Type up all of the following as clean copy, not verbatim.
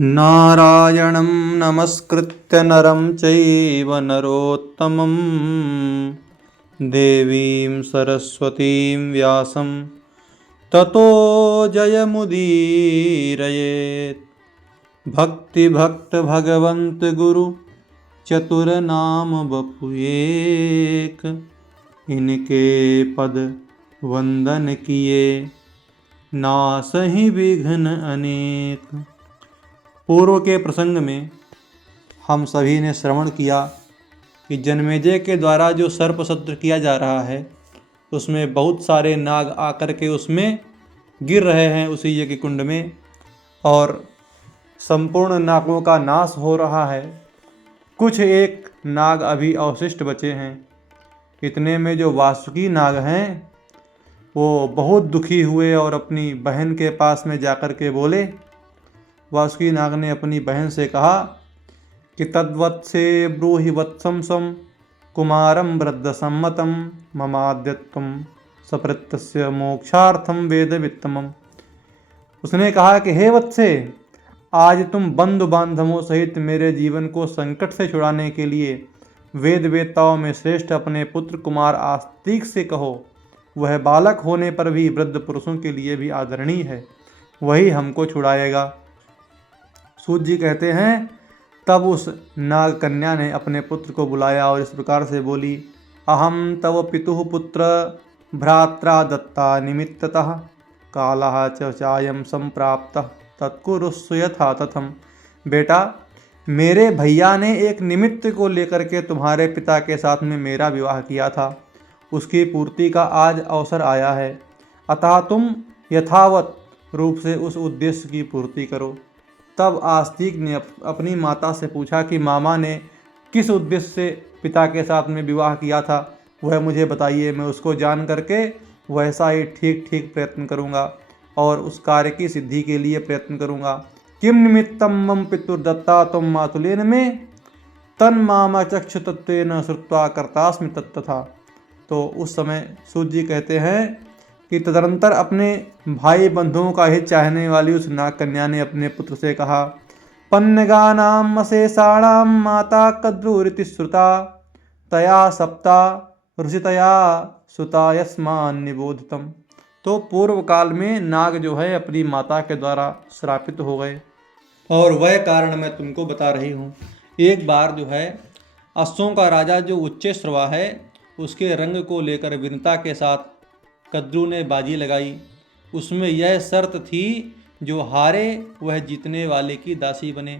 नारायणं नमस्कृत्य नरं चैव नरोत्तमं देवीं सरस्वतीं व्यासं ततो जयमुदीरयेत्। भक्तिभक्त भगवंत गुरु चतुर नाम बपु एक, इनके पद वंदन किए नासहि विघ्न अनेक। पूर्व के प्रसंग में हम सभी ने श्रवण किया कि जन्मेजय के द्वारा जो सर्प सत्र किया जा रहा है उसमें बहुत सारे नाग आकर के उसमें गिर रहे हैं उसी यज्ञ कुंड में, और संपूर्ण नागों का नाश हो रहा है। कुछ एक नाग अभी अवशिष्ट बचे हैं। इतने में जो वासुकी नाग हैं वो बहुत दुखी हुए और अपनी बहन के पास में जाकर के बोले। वासुकी नाग ने अपनी बहन से कहा कि तद्वत्से ब्रूहि वत्सं स्वं कुमारं वृद्धसम्मतं ममाद्यत्वं सप्रत्यस्य मोक्षार्थं वेद वित्तमम्। उसने कहा कि हे वत्से, आज तुम बंधु बांधवों सहित मेरे जीवन को संकट से छुड़ाने के लिए वेद वेत्ताओं में श्रेष्ठ अपने पुत्र कुमार आस्तिक से कहो। वह बालक होने पर भी वृद्ध पुरुषों के लिए भी आदरणीय है, वही हमको छुड़ाएगा। सूत जी कहते हैं तब उस नाग कन्या ने अपने पुत्र को बुलाया और इस प्रकार से बोली, अहम तव पितुः पुत्र भ्रात्रा दत्ता निमित्ततः कालः च चायं संप्राप्तः तत्कुरुष्व यथा तथम। बेटा, मेरे भैया ने एक निमित्त को लेकर के तुम्हारे पिता के साथ में मेरा विवाह किया था, उसकी पूर्ति का आज अवसर आया है, अतः तुम यथावत रूप से उस उद्देश्य की पूर्ति करो। तब आस्तिक ने अपनी माता से पूछा कि मामा ने किस उद्देश्य से पिता के साथ में विवाह किया था, वह मुझे बताइए, मैं उसको जान करके वैसा ही ठीक ठीक प्रयत्न करूँगा और उस कार्य की सिद्धि के लिए प्रयत्न करूँगा। किम निमित्तम मम पितुर्दत्ता तुम मातुलेन में तन मामा चक्षु तत्वेन श्रुत्वा कर्तास्मि तत्तथा। तो उस समय सूत जी कहते हैं कि तदनंतर अपने भाई बंधुओं का हित चाहने वाली उस नाग कन्या ने अपने पुत्र से कहा, पन्नगानाम अशेषाणाम माता कद्रुरिति श्रुता तया सप्ता ऋषितया सुता यस्मान निबोधितम। तो पूर्व काल में नाग जो है अपनी माता के द्वारा श्रापित हो गए और वह कारण मैं तुमको बता रही हूँ। एक बार जो है अश्वों का राजा जो उच्चैश्रवा है उसके रंग को लेकर विनता के साथ कद्रू ने बाजी लगाई। उसमें यह शर्त थी जो हारे वह जीतने वाले की दासी बने।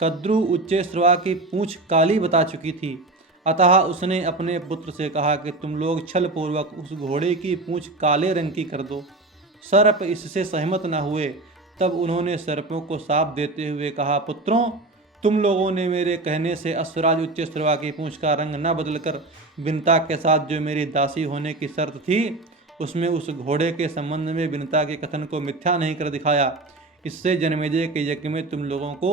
कद्रू उच्चैश्रवा की पूंछ काली बता चुकी थी, अतः उसने अपने पुत्र से कहा कि तुम लोग छल पूर्वक उस घोड़े की पूंछ काले रंग की कर दो। सर्प इससे सहमत न हुए। तब उन्होंने सर्पों को शाप देते हुए कहा, पुत्रों, तुम लोगों ने मेरे कहने से अश्वराज उच्चैश्रवा की पूंछ का रंग न बदलकर विनता के साथ जो मेरी दासी होने की शर्त थी उसमें उस घोड़े के संबंध में विनता के कथन को मिथ्या नहीं कर दिखाया। इससे जन्मेजय के यज्ञ में तुम लोगों को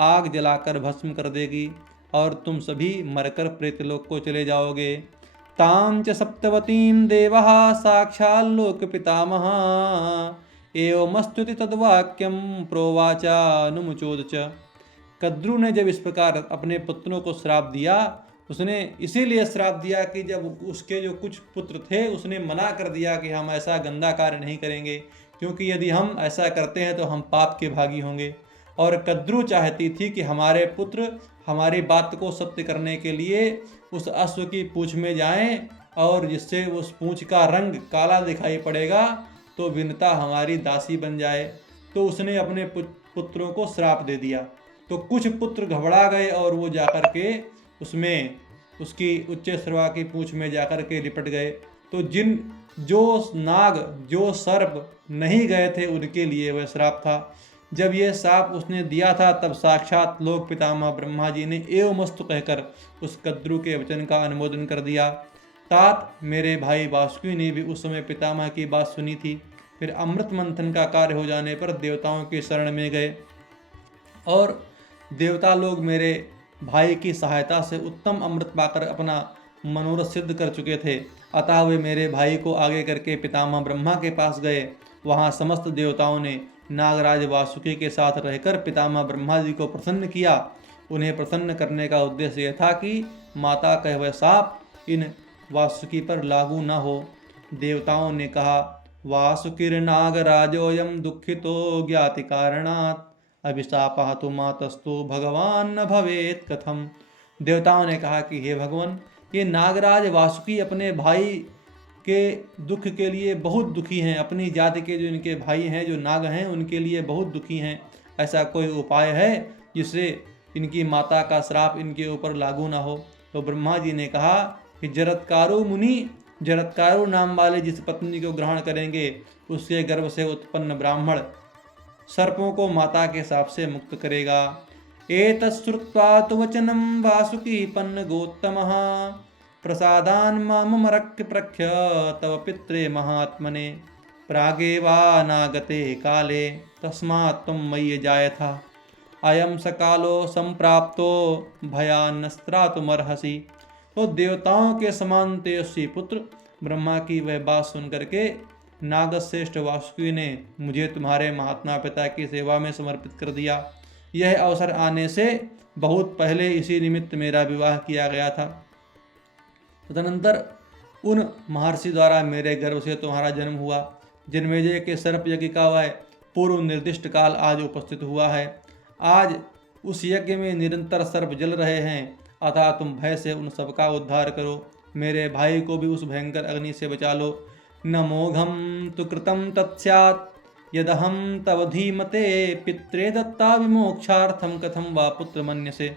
आग जलाकर भस्म कर देगी और तुम सभी मरकर प्रेतलोक को चले जाओगे। तां च सप्तवतीं देवः साक्षाल्लोक पितामहा एवमस्तुति तद्वाक्यं प्रोवाचानुमुचोद च। कद्रू ने जब इस प्रकार अपने पुत्रों को श्राप दिया, उसने इसीलिए श्राप दिया कि जब उसके जो कुछ पुत्र थे उसने मना कर दिया कि हम ऐसा गंदा कार्य नहीं करेंगे, क्योंकि यदि हम ऐसा करते हैं तो हम पाप के भागी होंगे। और कद्रू चाहती थी कि हमारे पुत्र हमारी बात को सत्य करने के लिए उस अश्व की पूंछ में जाएं और जिससे उस पूंछ का रंग काला दिखाई पड़ेगा तो विनता हमारी दासी बन जाए। तो उसने अपने पुत्रों को श्राप दे दिया। तो कुछ पुत्र घबरा गए और वो जाकर के उसमें उसकी उच्चैश्रवा की पूंछ में जाकर के लिपट गए। तो जो नाग जो सर्प नहीं गए थे उनके लिए वह श्राप था। जब यह श्राप उसने दिया था तब साक्षात लोक पितामह ब्रह्मा जी ने एवमस्तु कहकर उस कद्रू के वचन का अनुमोदन कर दिया। तात मेरे भाई वासुकी ने भी उस समय पितामह की बात सुनी थी। फिर अमृत मंथन का कार्य हो जाने पर देवताओं की शरण में गए और देवता लोग मेरे भाई की सहायता से उत्तम अमृत पाकर अपना मनोरथ सिद्ध कर चुके थे। अतः वे मेरे भाई को आगे करके पितामह ब्रह्मा के पास गए। वहाँ समस्त देवताओं ने नागराज वासुकी के साथ रहकर पितामह ब्रह्मा जी को प्रसन्न किया। उन्हें प्रसन्न करने का उद्देश्य यह था कि माता का वह शाप इन वासुकी पर लागू न हो। देवताओं ने कहा, वासुकिर्नागराजोऽयं दुःखितो ज्ञाति कारणात् अभिशापः तु मातस्तु भगवान न भवेत् कथम। देवताओं ने कहा कि हे भगवान, ये नागराज वासुकी अपने भाई के दुख के लिए बहुत दुखी हैं। अपनी जाति के जो इनके भाई हैं, जो नाग हैं, उनके लिए बहुत दुखी हैं। ऐसा कोई उपाय है जिससे इनकी माता का श्राप इनके ऊपर लागू ना हो। तो ब्रह्मा जी ने कहा कि जरत्कारु मुनि, जरत्कारु नाम वाले जिस पत्नी को ग्रहण करेंगे उसके गर्भ से उत्पन्न ब्राह्मण सर्पों को माता के शाप से मुक्त करेगा। एतश्रुत्वा तु वचनं वासुकी पन्न गोत्तमः प्रसादान् मामरक्ष प्रख्य तव पित्रे महात्मने प्रागेवानागते काले तस्मात् त्वं मय्य जायथा अयं सकालो संप्राप्तो भयान्नस्त्रातुमर्हसि। तो देवताओं के समान तेजस्वी पुत्र ब्रह्मा की वह बात सुन करके नागश्रेष्ठ वासुकी ने मुझे तुम्हारे महात्मा पिता की सेवा में समर्पित कर दिया। यह अवसर आने से बहुत पहले इसी निमित्त मेरा विवाह किया गया था। तदनंतर उन महर्षि द्वारा मेरे गर्भ से तुम्हारा जन्म हुआ। जन्मेजय के सर्प यज्ञ का वह पूर्व निर्दिष्ट काल आज उपस्थित हुआ है। आज उस यज्ञ में निरंतर सर्प जल रहे हैं, अतः तुम भय से उन सबका उद्धार करो। मेरे भाई को भी उस भयंकर अग्नि से बचा लो। न मोघम तु कृतं तत्स्यात् यदहं तव धीमते पित्रे दत्ता विमोक्षार्थम कथम वा पुत्र मन्यसे।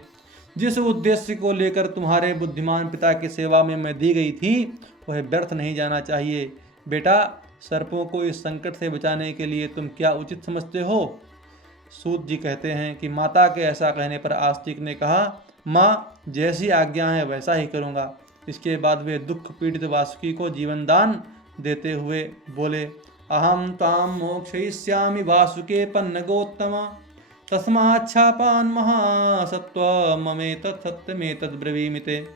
जिस उद्देश्य को लेकर तुम्हारे बुद्धिमान पिता की सेवा में मैं दी गई थी वह व्यर्थ नहीं जाना चाहिए। बेटा, सर्पों को इस संकट से बचाने के लिए तुम क्या उचित समझते हो? सूत जी कहते हैं कि माता के ऐसा कहने पर आस्तिक ने कहा, माँ, जैसी आज्ञा है वैसा ही करूँगा। इसके बाद वे दुख पीड़ित वासुकी को जीवन दान देते हुए बोले, अहम ताम मोक्षयिष्यामि वासुके पन्नगोत्तम तस्माच्छापान महासत्व ममेतत् सत्यमेतद् ब्रवीमिते।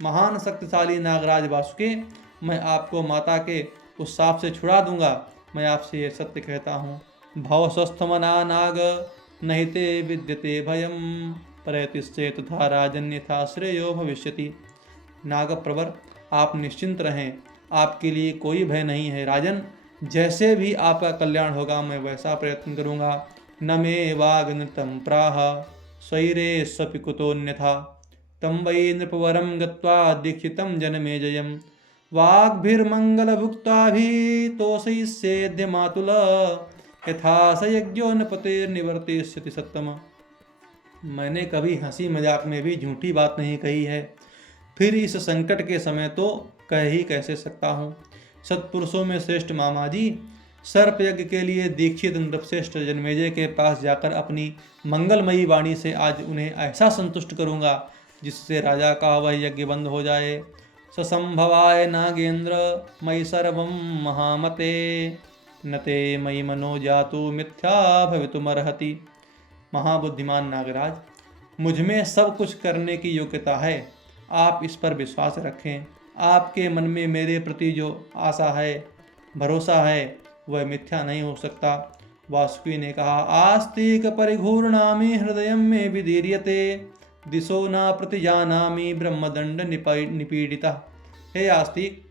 महान शक्तिशाली नागराज वासुके, मैं आपको माता के उस शाप से छुड़ा दूंगा। मैं आपसे ये सत्य कहता हूँ। भव स्वस्थमना नाग नहीं ते विद्यते भयम प्रयतिश्चे तथा राजन्यथा श्रेयो भविष्यति। नागप्रवर, आप निश्चिंत रहें, आपके लिए कोई भय नहीं है। राजन, जैसे भी आपका कल्याण होगा मैं वैसा प्रयत्न करूँगा। न मे वाग्नृतं प्राह स्वैरे स्वपि कुतोऽन्यथा तं वै नृपवरं गत्वा दीक्षितं जनमेजयं वाग्भिर्मङ्गलभुक्ताभिः तोषयिष्येऽद्य मातुल यथा स यज्ञो नृपतेर्निवर्तिष्यति सत्तम। मैंने कभी हंसी मजाक में भी झूठी बात नहीं कही है, फिर इस संकट के समय तो कह ही कैसे सकता हूँ। सत्पुरुषों में श्रेष्ठ मामा जी, सर्प यज्ञ के लिए दीक्षित नृपश्रेष्ठ जन्मेजय के पास जाकर अपनी मंगलमयी वाणी से आज उन्हें ऐसा संतुष्ट करूँगा जिससे राजा का वह यज्ञ बंद हो जाए। ससंभवाय नागेंद्र मयि सर्वं महामते नते मयि मनो जातु मिथ्या भवितुमर्हति। महाबुद्धिमान नागराज, मुझमें सब कुछ करने की योग्यता है, आप इस पर विश्वास रखें। आपके मन में मेरे प्रति जो आशा है, भरोसा है, वह मिथ्या नहीं हो सकता। वासुकी ने कहा, आस्तिक परिघूर्णामि हृदय में विदीर्यते दिशो न प्रतिजानामि ब्रह्मदंड निपीड़िता। हे आस्तिक,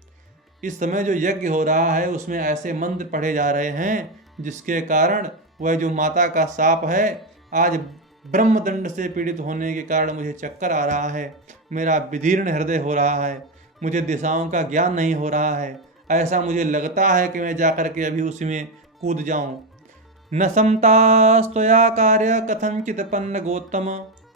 इस समय जो यज्ञ हो रहा है उसमें ऐसे मंत्र पढ़े जा रहे हैं जिसके कारण वह जो माता का शाप है, आज ब्रह्मदंड से पीड़ित होने के कारण मुझे चक्कर आ रहा है, मेरा विदीर्ण हृदय हो रहा है, मुझे दिशाओं का ज्ञान नहीं हो रहा है। ऐसा मुझे लगता है कि मैं जाकर के अभी उसी में कूद जाऊं। न समतास्तया कार्य कथंचित पन्न गोत्तम।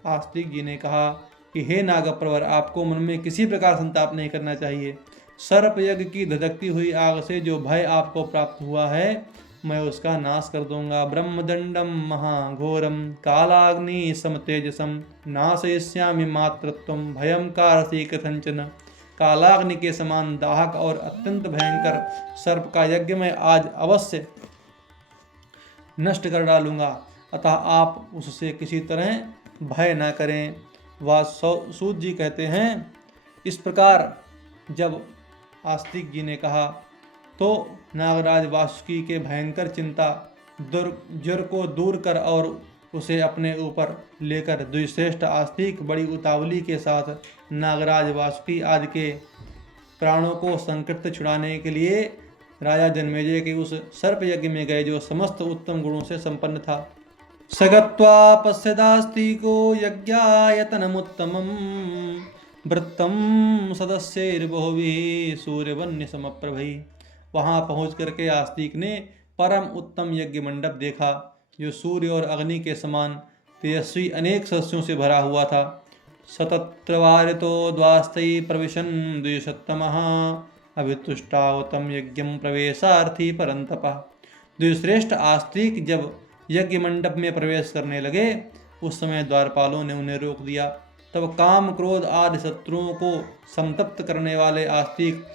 आस्तिक जी ने कहा कि हे नागप्रवर, आपको मन में किसी प्रकार संताप नहीं करना चाहिए। सर्प यज्ञ की धधकती हुई आग से जो भय आपको प्राप्त हुआ है मैं उसका नाश कर दूंगा। ब्रह्मदंडम महाघोरम कालाग्नि समतेजसम नाशयिष्यामि मातृत्वम भयम कारसी कथंचन। कालाग्नि के समान दाहक और अत्यंत भयंकर सर्प का यज्ञ में आज अवश्य नष्ट कर डालूंगा, अतः आप उससे किसी तरह भय न करें। वह सूत जी कहते हैं, इस प्रकार जब आस्तिक जी ने कहा तो नागराज वासुकी के भयंकर चिंता ज्वर को दूर कर और उसे अपने ऊपर लेकर द्विश्रेष्ठ आस्तिक बड़ी उतावली के साथ नागराज वासुकी आदि के प्राणों को संकट से छुड़ाने के लिए राजा जन्मेजय के उस सर्प यज्ञ में गए जो समस्त उत्तम गुणों से संपन्न था। सगत्वा पश्यदास्तिको यज्ञायतनमुत्तमं वृत्तं सदस्यैर्बहुभिः सूर्यवन्य समप्रभै। वहाँ पहुँच करके आस्तिक ने परम उत्तम यज्ञ मंडप देखा जो सूर्य और अग्नि के समान तेजस्वी अनेक सदस्यों से भरा हुआ था। सतत्रवारितो द्वास्तै प्रविशन् द्विशतमः अभितुष्टावतम यज्ञं प्रवेशार्थी परंतपः। द्विश्रेष्ठ आस्तिक जब यज्ञ मंडप में प्रवेश करने लगे उस समय द्वारपालों ने उन्हें रोक दिया। तब काम क्रोध आदि शत्रुओं को संतप्त करने वाले आस्तिक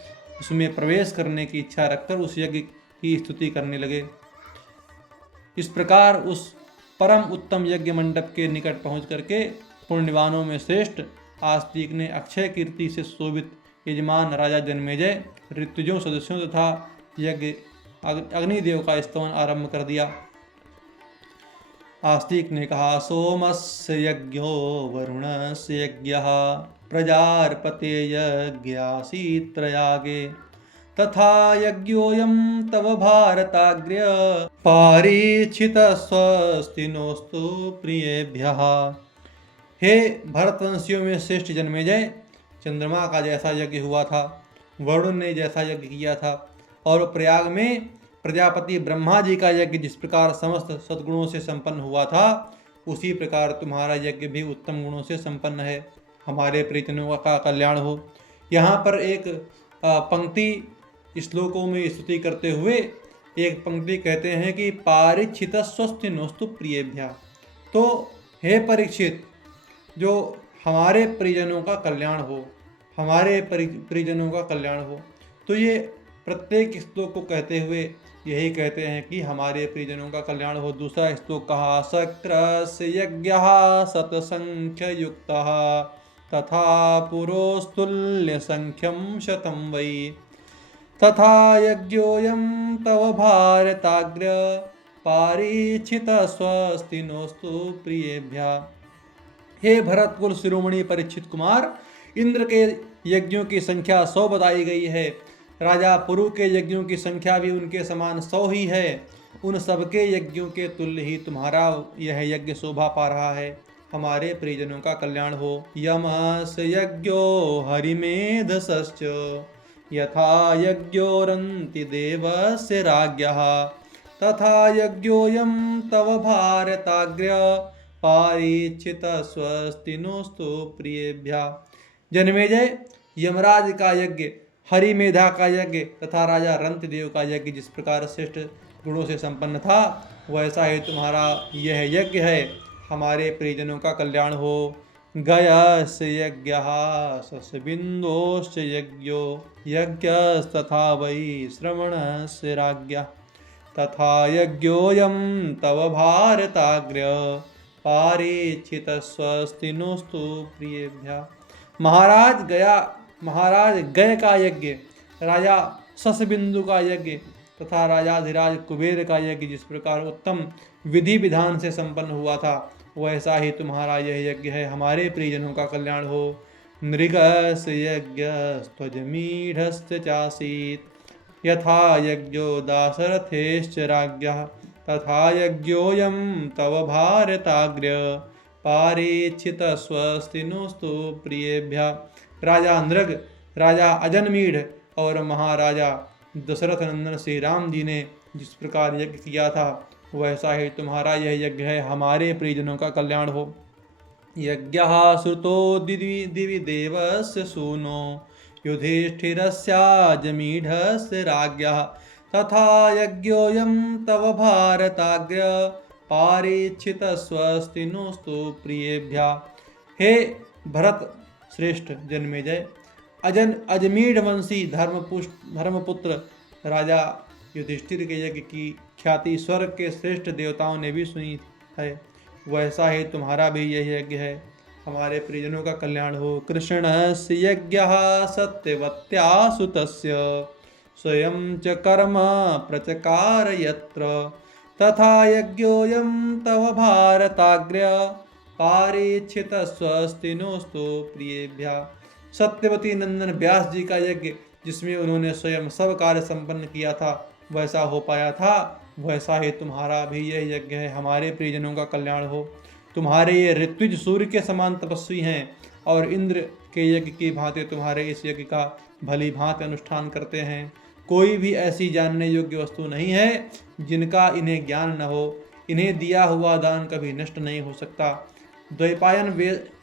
उसमें प्रवेश करने की इच्छा रखकर उस यज्ञ की स्तुति करने लगे। इस प्रकार उस परम उत्तम यज्ञ मंडप के निकट पहुंच करके पुण्यवानों में श्रेष्ठ आस्तिक ने अक्षय कीर्ति से शोभित यजमान राजा जन्मेजय ऋतुजों सदस्यों तथा यज्ञ अग्निदेव का स्तवन आरंभ कर दिया। आस्तिक ने कहा, सोमस्य यज्ञो वरुणस्य यज्ञः प्रजापते यज्ञासीत् त्रयागे तथा यज्ञोऽयं तव भारताग्र्य पारीक्षित स्वस्ति नोस्तु प्रियेभ्यः। हे भरतवंशियों में श्रेष्ठ जन्मेजय, चंद्रमा का जैसा यज्ञ हुआ था, वरुण ने जैसा यज्ञ किया था और प्रयाग में प्रजापति ब्रह्मा जी का यज्ञ जिस प्रकार समस्त सद्गुणों से संपन्न हुआ था उसी प्रकार तुम्हारा यज्ञ भी उत्तम गुणों से संपन्न है। हमारे प्रीतनों का कल्याण हो। यहाँ पर एक पंक्ति श्लोकों में स्तुति करते हुए एक पंक्ति कहते हैं कि पारीक्षित स्वस्ति नोस्तु प्रियेभ्यः। तो हे परीक्षित, जो हमारे परिजनों का कल्याण हो, हमारे परिजनों का कल्याण हो। तो ये प्रत्येक श्लोक को कहते हुए यही कहते हैं कि हमारे परिजनों का कल्याण हो। दूसरा श्लोक कहा, शक्रस्य यज्ञः शतसंख्य युक्तः तथा पुरोस्तुल्य संख्यं शतं वै तथा यज्ञोऽयं तव भारताग्र्य पारीक्षित स्वस्ति नोस्तु प्रियेभ्यः। हे भरत कुल शिरोमणि परीक्षित कुमार, इंद्र के यज्ञों की संख्या 100 बताई गई है। राजा पुरु के यज्ञों की संख्या भी उनके समान 100 ही है। उन सबके यज्ञों के तुल्य ही तुम्हारा यह यज्ञ शोभा पा रहा है। हमारे परिजनों का कल्याण हो। यमस यज्ञो हरिमेधसश्च यथा यज्ञोरन्ति देवस्य राज्ञः तथा यज्ञोऽयं तव भारताग्र्य पारीक्षित स्वस्ति नोस्तु प्रियेभ्यः। जन्मेजय, यमराज का यज्ञ, हरिमेधा का यज्ञ तथा राजा रंतदेव का यज्ञ जिस प्रकार श्रेष्ठ गुणों से संपन्न था वैसा ही तुम्हारा यह यज्ञ है। हमारे परिजनों का कल्याण हो। गयस्य यज्ञः शशबिन्दोश्च यज्ञो यज्ञस्तथा वै श्रवणस्य राज्ञः तथा यज्ञोऽयं तव भारताग्र्य पारीक्षित स्वस्ति नोस्तु प्रियेभ्यः। महाराज गय का यज्ञ, राजा शशबिंदु का यज्ञ तथा राजाधिराज कुबेर का यज्ञ जिस प्रकार उत्तम विधि विधान से संपन्न हुआ था वैसा ही तुम्हारा यह यज्ञ है। हमारे परिजनों का कल्याण हो। नृगस्य यज्ञस्त्वजमीढश्च चासीत् यथा यज्ञो दाशरथेश्च राज्ञः तथा यज्ञोऽयं तव भारताग्र्य पारीक्षित स्वस्ति नोस्तु प्रियेभ्यः। राजा नृग, राजा अजनमीढ़ और महाराजा दशरथ नंदन श्री राम जी ने जिस प्रकार यज्ञ किया था वैसा ही तुम्हारा यह यज्ञ है। हमारे परिजनों का कल्याण हो। यज्ञः श्रुतो दिवि देवस्य सूनो युधिष्ठिरस्याजमीढस्य राज्ञः तथा यज्ञोऽयं तव भारताग्र्य पारीक्षित स्वस्ति नोस्तु प्रियेभ्यः। हे भरत श्रेष्ठ जन्मेजय, अजमीढ़ वंशी धर्मपुत्र राजा युधिष्ठिर के यज्ञ की ख्याति स्वर्ग के श्रेष्ठ देवताओं ने भी सुनी है। वैसा ही तुम्हारा भी यह यज्ञ है। हमारे परिजनों का कल्याण हो। कृष्णस्य यज्ञः सत्यवत्या सुतस्य स्वयं च कर्म प्रचकार यत्र तथा यज्ञोऽयं तव भारताग्र्य पारीक्षित स्वस्ति नोस्तु प्रियेभ्यः। सत्यवती नंदन व्यास जी का यज्ञ जिसमें उन्होंने स्वयं सब कार्य संपन्न किया था वैसा हो पाया था, वैसा ही तुम्हारा भी यह यज्ञ है, हमारे प्रियजनों का कल्याण हो। तुम्हारे ये ऋत्विज सूर्य के समान तपस्वी हैं और इंद्र के यज्ञ की भांति तुम्हारे इस यज्ञ का भली भांति अनुष्ठान करते हैं। कोई भी ऐसी जानने योग्य वस्तु नहीं है जिनका इन्हें ज्ञान न हो। इन्हें दिया हुआ दान कभी नष्ट नहीं हो सकता। द्वैपायन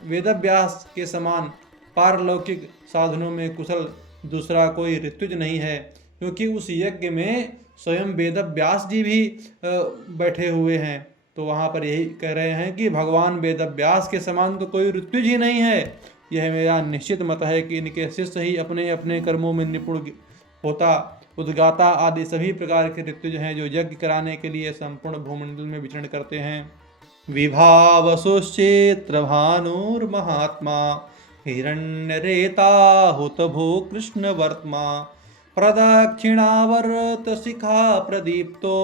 वेदव्यास के समान पारलौकिक साधनों में कुशल दूसरा कोई ऋत्विज नहीं है, क्योंकि उस यज्ञ में स्वयं वेदव्यास जी भी बैठे हुए हैं। तो वहाँ पर यही कह रहे हैं कि भगवान वेदव्यास के समान तो कोई ऋत्विज ही नहीं है। यह मेरा निश्चित मत है कि इनके शिष्य ही अपने अपने कर्मों में निपुण होता उद्गाता आदि सभी प्रकार के ऋत्विज हैं जो यज्ञ कराने के लिए संपूर्ण भूमंडल में विचरण करते हैं। विभावसुश्चेत्र भानुर्महात्मा हिरण्यरेता हुत भू कृष्ण वर्त्मा प्रदक्षिणावर्त शिखा प्रदीप्तो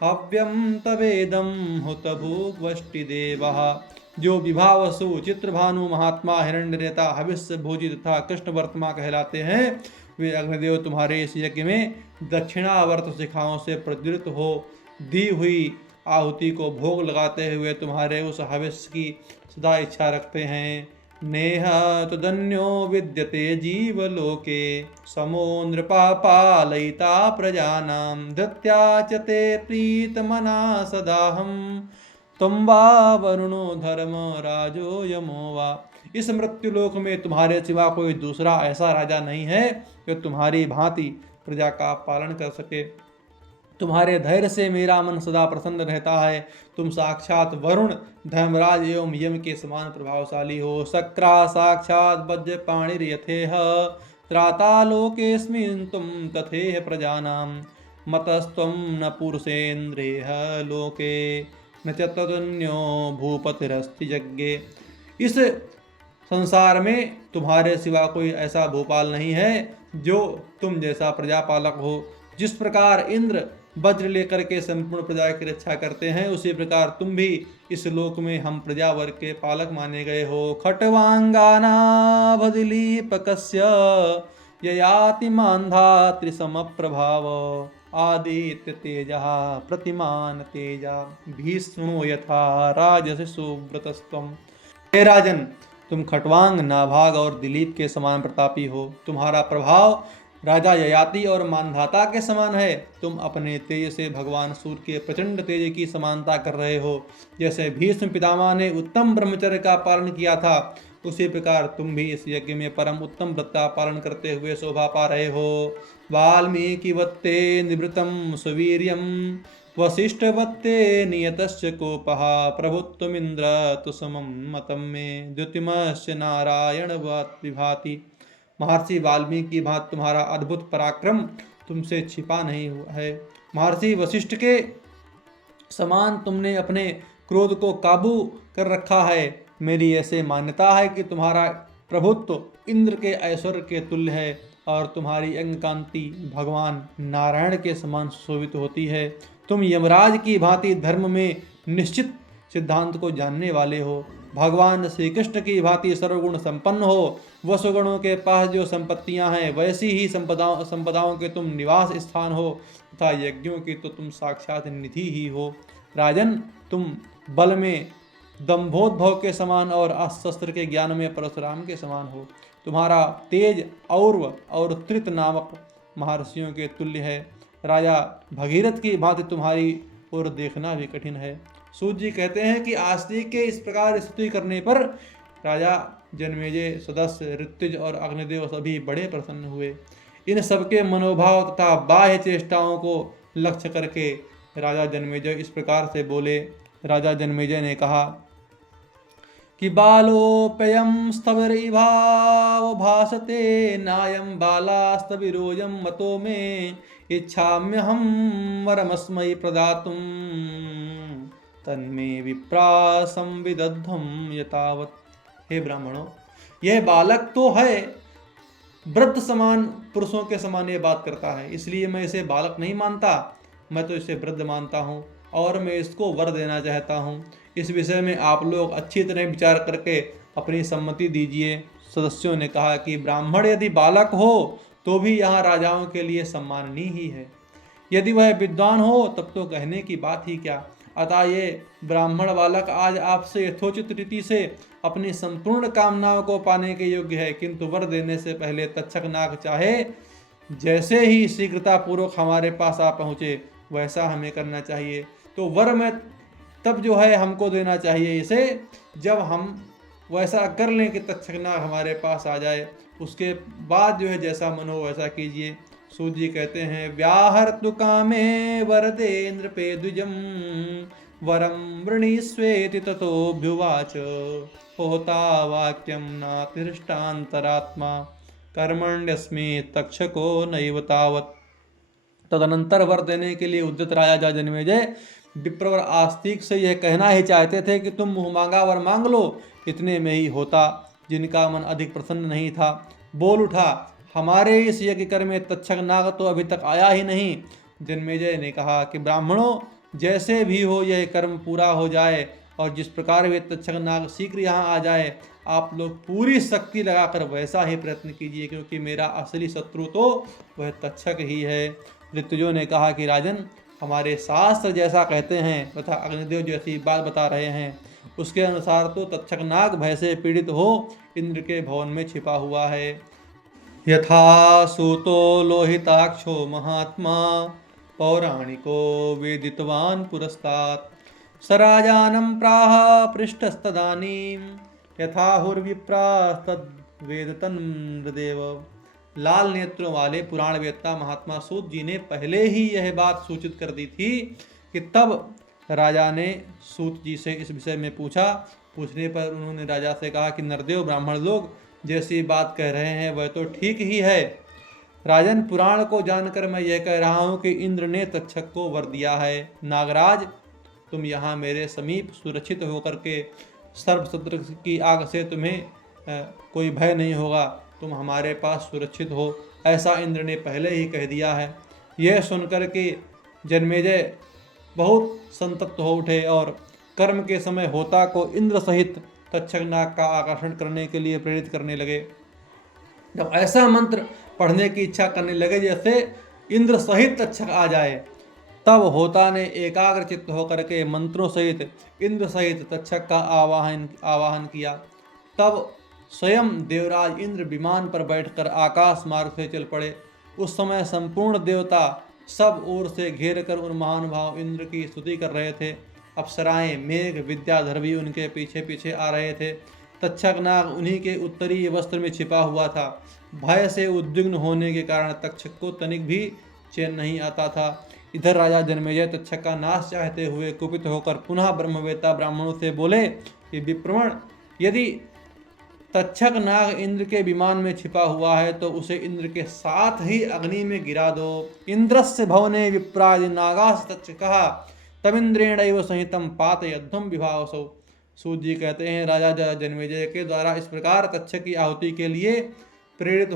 हव्यम तवेदम हुत भूग्वष्टिदेवः। जो विभावसु चित्रभानु महात्मा हिरण्यरेता हविष्य भोजी तथा कृष्ण वर्त्मा कहलाते हैं, वे अग्निदेव तुम्हारे इस यज्ञ में दक्षिणावर्त शिखाओं से प्रज्वलित हो दी हुई आहुति को भोग लगाते हुए तुम्हारे उस हविष्य की सदा इच्छा रखते हैं। नेह तदन्यो विद्यते जीवलोके समो नृपापालयिता प्रजानां धृत्या च ते प्रीतमना सदाहं तुम वा वरुणो धर्म राजो यमो वा। इस मृत्युलोक में तुम्हारे सिवा कोई दूसरा ऐसा राजा नहीं है जो तुम्हारी भांति प्रजा का पालन कर सके। तुम्हारे धैर्य से मेरा मन सदा प्रसन्न रहता है। तुम साक्षात वरुण धर्मराज एवं यम के समान प्रभावशाली हो। सक्रा साक्षात वज्रपाणिर्यथेह त्राता लोकेस्मिन् तुम तथेह प्रजानां मतस्त्वं न पुरुषेन्द्रेह लोके न च तदन्यो भूपतिरस्ति यज्ञे। इस संसार में तुम्हारे सिवा कोई ऐसा भूपाल नहीं है जो तुम जैसा प्रजापालक हो। जिस प्रकार इंद्र वज्र लेकर के संपूर्ण प्रजा की रक्षा करते हैं, उसी प्रकार तुम भी इस लोक में हम प्रजा वर्ग के पालक माने गए हो। खट्वांगानाभदिलीपकस्य ययाति मान्धा त्रिसम प्रभाव आदित्य तेजः प्रतिमान तेजा भीष्मो यथा राजसि सुव्रतस्त्वम्। हे राजन, तुम खट्वांग नाभाग और दिलीप के समान प्रतापी हो। तुम्हारा प्रभाव राजा ययाति और मानधाता के समान है। तुम अपने तेज से भगवान सूर्य के प्रचंड तेज की समानता कर रहे हो। जैसे भीष्म पितामह ने उत्तम ब्रह्मचर्य का पालन किया था, उसी प्रकार तुम भी इस यज्ञ में परम उत्तम व्रत का पालन करते हुए शोभा पा रहे हो। वाल्मीकिवत्ते निवृत्तं सुवीर्यं वसिष्ठवत्ते नियतस्य कोपः प्रभुत्वमिन्द्र तुसमं मतं मे द्युतिमस्य नारायणवत् विभाति। महर्षि वाल्मीकि की भांति तुम्हारा अद्भुत पराक्रम तुमसे छिपा नहीं हुआ है। महर्षि वशिष्ठ के समान तुमने अपने क्रोध को काबू कर रखा है। मेरी ऐसे मान्यता है कि तुम्हारा प्रभुत्व इंद्र के ऐश्वर्य के तुल्य है और तुम्हारी अंग कांति भगवान नारायण के समान शोभित होती है। तुम यमराज की भांति धर्म में निश्चित सिद्धांत को जानने वाले हो। भगवान श्री कृष्ण की भांति सर्वगुण संपन्न हो। वसुगुणों के पास जो संपत्तियां हैं, वैसी ही संपदाओं के तुम निवास स्थान हो तथा यज्ञों की तो तुम साक्षात निधि ही हो। राजन, तुम बल में दंभोद्भव के समान और अस्त्र के ज्ञान में परशुराम के समान हो। तुम्हारा तेज और्व और त्रित नामक महर्षियों के तुल्य है। राजा भगीरथ की भांति तुम्हारी ओर देखना भी कठिन है। सूत जी कहते हैं कि आस्तिक के इस प्रकार स्तुति करने पर राजा जन्मेजय, सदस्य, ऋत्विज और अग्निदेव सभी बड़े प्रसन्न हुए। इन सबके मनोभाव तथा बाह्य चेष्टाओं को लक्ष्य करके राजा जन्मेजय इस प्रकार से बोले। राजा जन्मेजय ने कहा कि बालोपयं स्तविरिभाव भासते नायं बालास्तविरोजं मतो मे इच्छाम्यहं वरमस्मै प्रदातुं तन्मे विप्रा संविदद्धं यतावत्। हे ब्राह्मणों, यह बालक तो है, वृद्ध समान पुरुषों के समान ये बात करता है, इसलिए मैं इसे बालक नहीं मानता, मैं तो इसे वृद्ध मानता हूँ। और मैं इसको वर देना चाहता हूँ। इस विषय में आप लोग अच्छी तरह विचार करके अपनी सम्मति दीजिए। सदस्यों ने कहा कि ब्राह्मण यदि बालक हो तो भी यहाँ राजाओं के लिए सम्माननीय ही है, यदि वह विद्वान हो तब तो कहने की बात ही क्या। अतः ये ब्राह्मण बालक आज आपसे यथोचित रीति से अपनी संपूर्ण कामनाओं को पाने के योग्य है, किंतु वर देने से पहले तक्षक नाग चाहे जैसे ही शीघ्रता पूर्वक हमारे पास आ पहुँचे वैसा हमें करना चाहिए। तो वर में तब जो है हमको देना चाहिए इसे, जब हम वैसा कर लें कि तक्षक नाग हमारे पास आ जाए। उसके बाद जो है जैसा मन हो वैसा कीजिए। सूत जी कहते हैं, व्याहर्तु कामे वरदेन्द्र पे द्विजम वरम वृणीस्वेति ततोऽभ्युवाच होता वाक्यम नातिष्ठान्तरात्मा कर्मण्यस्मि तक्षको नैव तावत्। तदनंतर वर देने के लिए उद्यत राजा जन्मेजय विप्रवर आस्तिक से यह कहना ही चाहते थे कि तुम मुँह मांगा वर मांग लो। इतने में ही होता, जिनका मन अधिक प्रसन्न नहीं था, बोल उठा, हमारे इस यज्ञ कर्म में तक्षक नाग तो अभी तक आया ही नहीं। जन्मेजय ने कहा कि ब्राह्मणों, जैसे भी हो यह कर्म पूरा हो जाए और जिस प्रकार वे तक्षक नाग शीघ्र यहाँ आ जाए, आप लोग पूरी शक्ति लगाकर वैसा ही प्रयत्न कीजिए, क्योंकि मेरा असली शत्रु तो वह तक्षक ही है। ऋतुजों ने कहा कि राजन, हमारे शास्त्र जैसा कहते हैं तथा अग्निदेव जैसी बात बता रहे हैं, उसके अनुसार तो तक्षक नाग भय से पीड़ित हो इंद्र के भवन में छिपा हुआ है। यथा सूतो लोहिताक्षो महात्मा पौराणिको वेदितवान पुरस्तात् सराजानं प्राह पृष्ठस्तदानीं यथाहुर्विप्रास्तद्वेदतन्मृदेव। लाल नेत्रों वाले पुराण वेत्ता महात्मा सूत जी ने पहले ही यह बात सूचित कर दी थी कि तब राजा ने सूत जी से इस विषय में पूछा। पूछने पर उन्होंने राजा से कहा कि नरदेव, ब्राह्मण लोग जैसी बात कह रहे हैं वह तो ठीक ही है। राजन, पुराण को जानकर मैं यह कह रहा हूँ कि इंद्र ने तक्षक को वर दिया है। नागराज, तुम यहाँ मेरे समीप सुरक्षित होकर के सर्वशत्रु की आग से तुम्हें कोई भय नहीं होगा, तुम हमारे पास सुरक्षित हो, ऐसा इंद्र ने पहले ही कह दिया है। यह सुनकर के जन्मेजय बहुत संतप्त हो उठे और कर्म के समय होता को इंद्र सहित तक्षक नाग का आकर्षण करने के लिए प्रेरित करने लगे। जब ऐसा मंत्र पढ़ने की इच्छा करने लगे जैसे इंद्र सहित तक्षक आ जाए, तब होता ने एकाग्र चित्त होकर के मंत्रों सहित इंद्र सहित तक्षक का आवाहन किया। तब स्वयं देवराज इंद्र विमान पर बैठकर आकाश मार्ग से चल पड़े। उस समय संपूर्ण देवता सब ओर से घेर कर उन महानुभाव इंद्र की स्तुति कर रहे थे। अप्सराएं, मेघ, विद्याधर भी उनके पीछे पीछे आ रहे थे। तक्षक नाग उन्हीं के उत्तरीय वस्त्र में छिपा हुआ था। भय से उद्विग्न होने के कारण तक्षक को तनिक भी चैन नहीं आता था। इधर राजा जन्मेजय तक्षक का नाश चाहते हुए कुपित होकर पुनः ब्रह्मवेत्ता ब्राह्मणों से बोले कि विप्रवण, यदि तक्षक नाग इंद्र के विमान में छिपा हुआ है तो उसे इंद्र के साथ ही अग्नि में गिरा दो। इंद्रस्य भवने विप्रादि नागास तक्षकः तमिंद्रेणैव संहितं पातयध्वं विभावसौ। सूत जी कहते हैं, राजा जन्मेजय के द्वारा इस प्रकार तक्षक की आहुति के लिए प्रेरित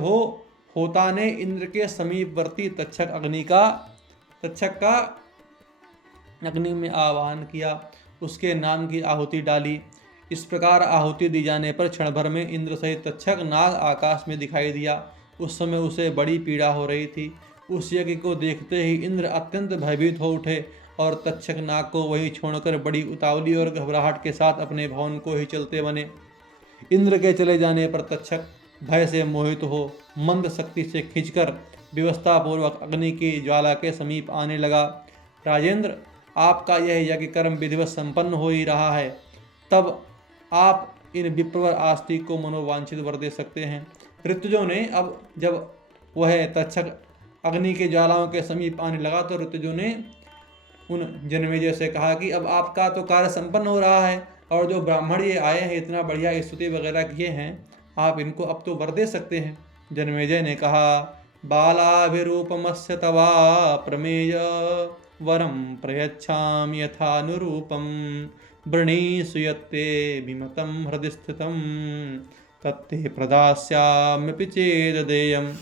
होता ने इंद्र के समीपवर्ती तक्षक का अग्नि में आवाहन किया, उसके नाम की आहुति डाली। इस प्रकार आहुति दी जाने पर क्षण भर में इंद्र सहित तक्षक नाग आकाश में दिखाई दिया। उस समय उसे बड़ी पीड़ा हो रही थी। उस यज्ञ को देखते ही इंद्र अत्यंत भयभीत हो उठे और तक्षक नाग को वहीं छोड़कर बड़ी उतावली और घबराहट के साथ अपने भवन को ही चलते बने। इंद्र के चले जाने पर तक्षक भय से मोहित हो मंद शक्ति से खींचकर व्यवस्था पूर्वक अग्नि की ज्वाला के समीप आने लगा। राजेंद्र, आपका यह यज्ञ कर्म विधिवत संपन्न हो ही रहा है, तब आप इन विप्रवर आस्तिक को मनोवांछित वर दे सकते हैं। ऋतुजों ने अब जब वह तक्षक अग्नि के ज्वालाओं के समीप आने लगा तो ऋतुजों ने उन जन्मेजय से कहा कि अब आपका तो कार्य संपन्न हो रहा है और जो ब्राह्मण ये आए हैं इतना बढ़िया स्तुति वगैरह किए हैं, आप इनको अब तो वर दे सकते हैं। जन्मेजय ने कहा, बालाभिरूपमस्य तवा प्रमेय वरम प्रयच्छामि यथानुरूपम वृणीषु यत्ते विमतं हृदि स्थितं तत्ते प्रदास्याम्यपि चेददेयम्।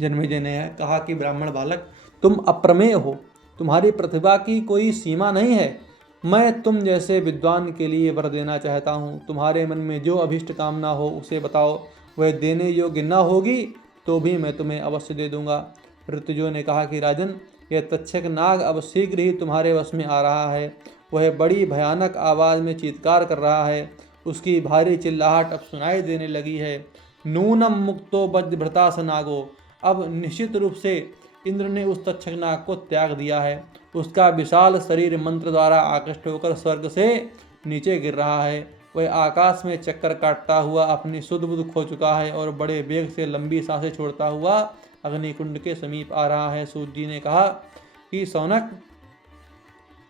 जन्मेजय ने कहा कि ब्राह्मण बालक, तुम अप्रमेय हो, तुम्हारी प्रतिभा की कोई सीमा नहीं है। मैं तुम जैसे विद्वान के लिए वर देना चाहता हूँ। तुम्हारे मन में जो अभिष्ट कामना हो उसे बताओ, वह देने योग्य न होगी तो भी मैं तुम्हें अवश्य दे दूंगा। ऋतुजो ने कहा कि राजन, यह तक्षक नाग अब शीघ्र ही तुम्हारे वश में आ रहा है। वह बड़ी भयानक आवाज़ में चीत्कार कर रहा है। उसकी भारी चिल्लाहट अब सुनाई देने लगी है। नूनम मुक्तो वज्रभृता स नागो। अब निश्चित रूप से इंद्र ने उस तक्षक नाग को त्याग दिया है। उसका विशाल शरीर मंत्र द्वारा आकृष्ट होकर स्वर्ग से नीचे गिर रहा है। वह आकाश में चक्कर काटता हुआ अपनी सुध बुध खो चुका है और बड़े वेग से लंबी सांसें छोड़ता हुआ अग्निकुंड के समीप आ रहा है। सूत जी ने कहा कि सौनक,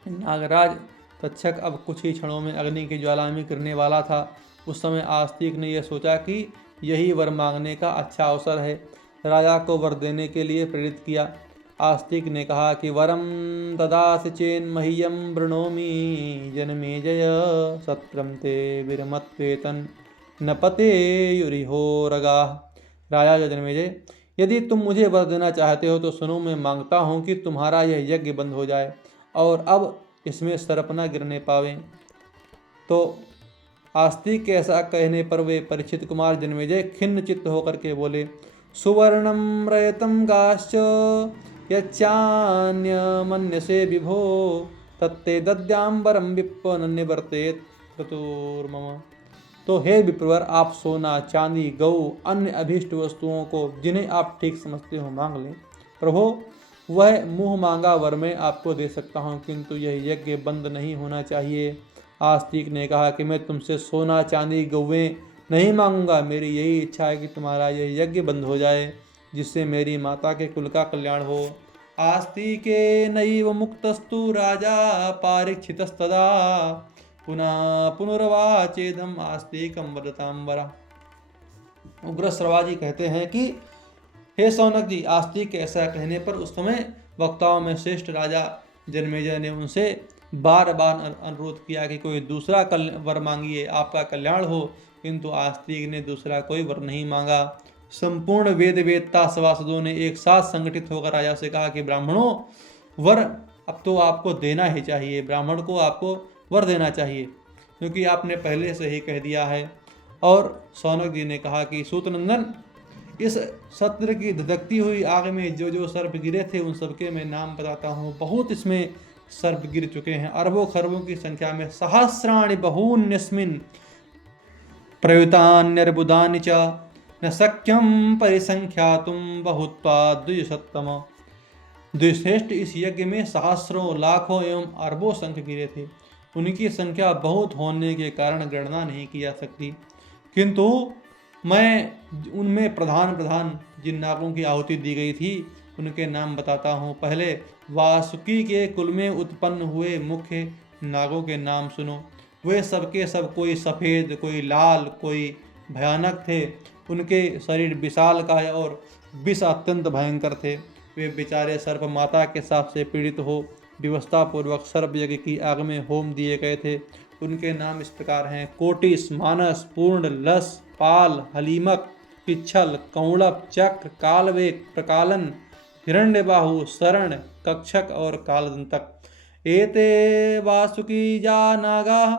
नागराज तक्षक अब कुछ ही क्षणों में अग्नि की ज्वाला में गिरने वाला था। उस समय आस्तिक ने यह सोचा कि यही वर मांगने का अच्छा अवसर है। राजा को वर देने के लिए प्रेरित किया। आस्तिक ने कहा कि वरम ददासि चेन मह्यम वृणोमि जनमेजय सत्रम ते विरमत्वेतन न पते युरिहोरगा। राजा जनमेजय, यदि तुम मुझे वर देना चाहते हो तो सुनो, मैं मांगता हूँ कि तुम्हारा यह यज्ञ बंद हो जाए और अब इसमें सर्प न गिरने पावे। तो आस्तिक के ऐसा कहने पर वे परीक्षित कुमार जनमेजय खिन्न चित्त होकर के बोले, सुवर्णम रयतम गाश्च यच्चान्यमन्यसे विभो तत्ते दद्याम्बरम विप्पन निवर्तेत क्रतुर्मम। तो हे विप्रवर, आप सोना, चांदी, गऊ, अन्य अभीष्ट वस्तुओं को जिन्हें आप ठीक समझते हो मांग लें। प्रभो, वह मुँह मांगा वर मैं आपको दे सकता हूँ, किंतु यह यज्ञ बंद नहीं होना चाहिए। आस्तिक ने कहा कि मैं तुमसे सोना, चांदी, गौएं नहीं मांगूंगा। मेरी यही इच्छा है कि तुम्हारा यह यज्ञ बंद हो जाए, जिससे मेरी माता के कुल का कल्याण हो। आस्तिके नैव मुक्तस्तु राजा पारीक्षितस्तदा पुनः पुनर्वाचेदम आस्तिकम वदतांबरा। उग्र श्रवाजी कहते हैं कि हे सौनक जी, आस्तिक के ऐसा कहने पर उस समय वक्ताओं में श्रेष्ठ राजा जनमेजय ने उनसे बार बार अनुरोध किया कि कोई दूसरा वर मांगिए, आपका कल्याण हो। किंतु आस्तिक ने दूसरा कोई वर नहीं मांगा। संपूर्ण वेद वेदता सभासदों ने एक साथ संगठित होकर राजा से कहा कि ब्राह्मणों, वर अब तो आपको देना ही चाहिए। ब्राह्मण को आपको वर देना चाहिए, क्योंकि आपने पहले से ही कह दिया है। और सौनक जी ने कहा कि सूतनंदन, इस सत्र की धधकती हुई आग में जो जो सर्प गिरे थे उन सबके मैं नाम बताता हूँ। बहुत इसमें सर्प गिर चुके हैं, अरबों खरबों की संख्या में। सहस्राणि बहून्यस्मिन् प्रयुतान्यर्बुदानि च न शक्यं परिसंख्यातुं बहुत्वा द्विशतम। द्विश्रेष्ठ, इस यज्ञ में सहस्रों, लाखों एवं अरबों शंख गिरे थे। उनकी संख्या बहुत होने के कारण गणना नहीं की जा सकती, किंतु मैं उनमें प्रधान प्रधान जिन नागों की आहुति दी गई थी उनके नाम बताता हूँ। पहले वासुकी के कुल में उत्पन्न हुए मुख्य नागों के नाम सुनो। वे सबके सब कोई सफ़ेद, कोई लाल, कोई भयानक थे। उनके शरीर विशालकाय और विष अत्यंत भयंकर थे। वे बेचारे सर्प माता के साप से पीड़ित हो व्यवस्था पूर्वक सर्प यज्ञ की आग में होम दिए गए थे। उनके नाम इस प्रकार हैं: कोटिस, मानस, पूर्ण, लस, पाल, हलीमक, पिच्छल, कौड़प, चक्र, कालवेग, प्रकालन, हिरण्यबाहु, शरण, कक्षक और कालदंतक। एते वासुकीजा नागाः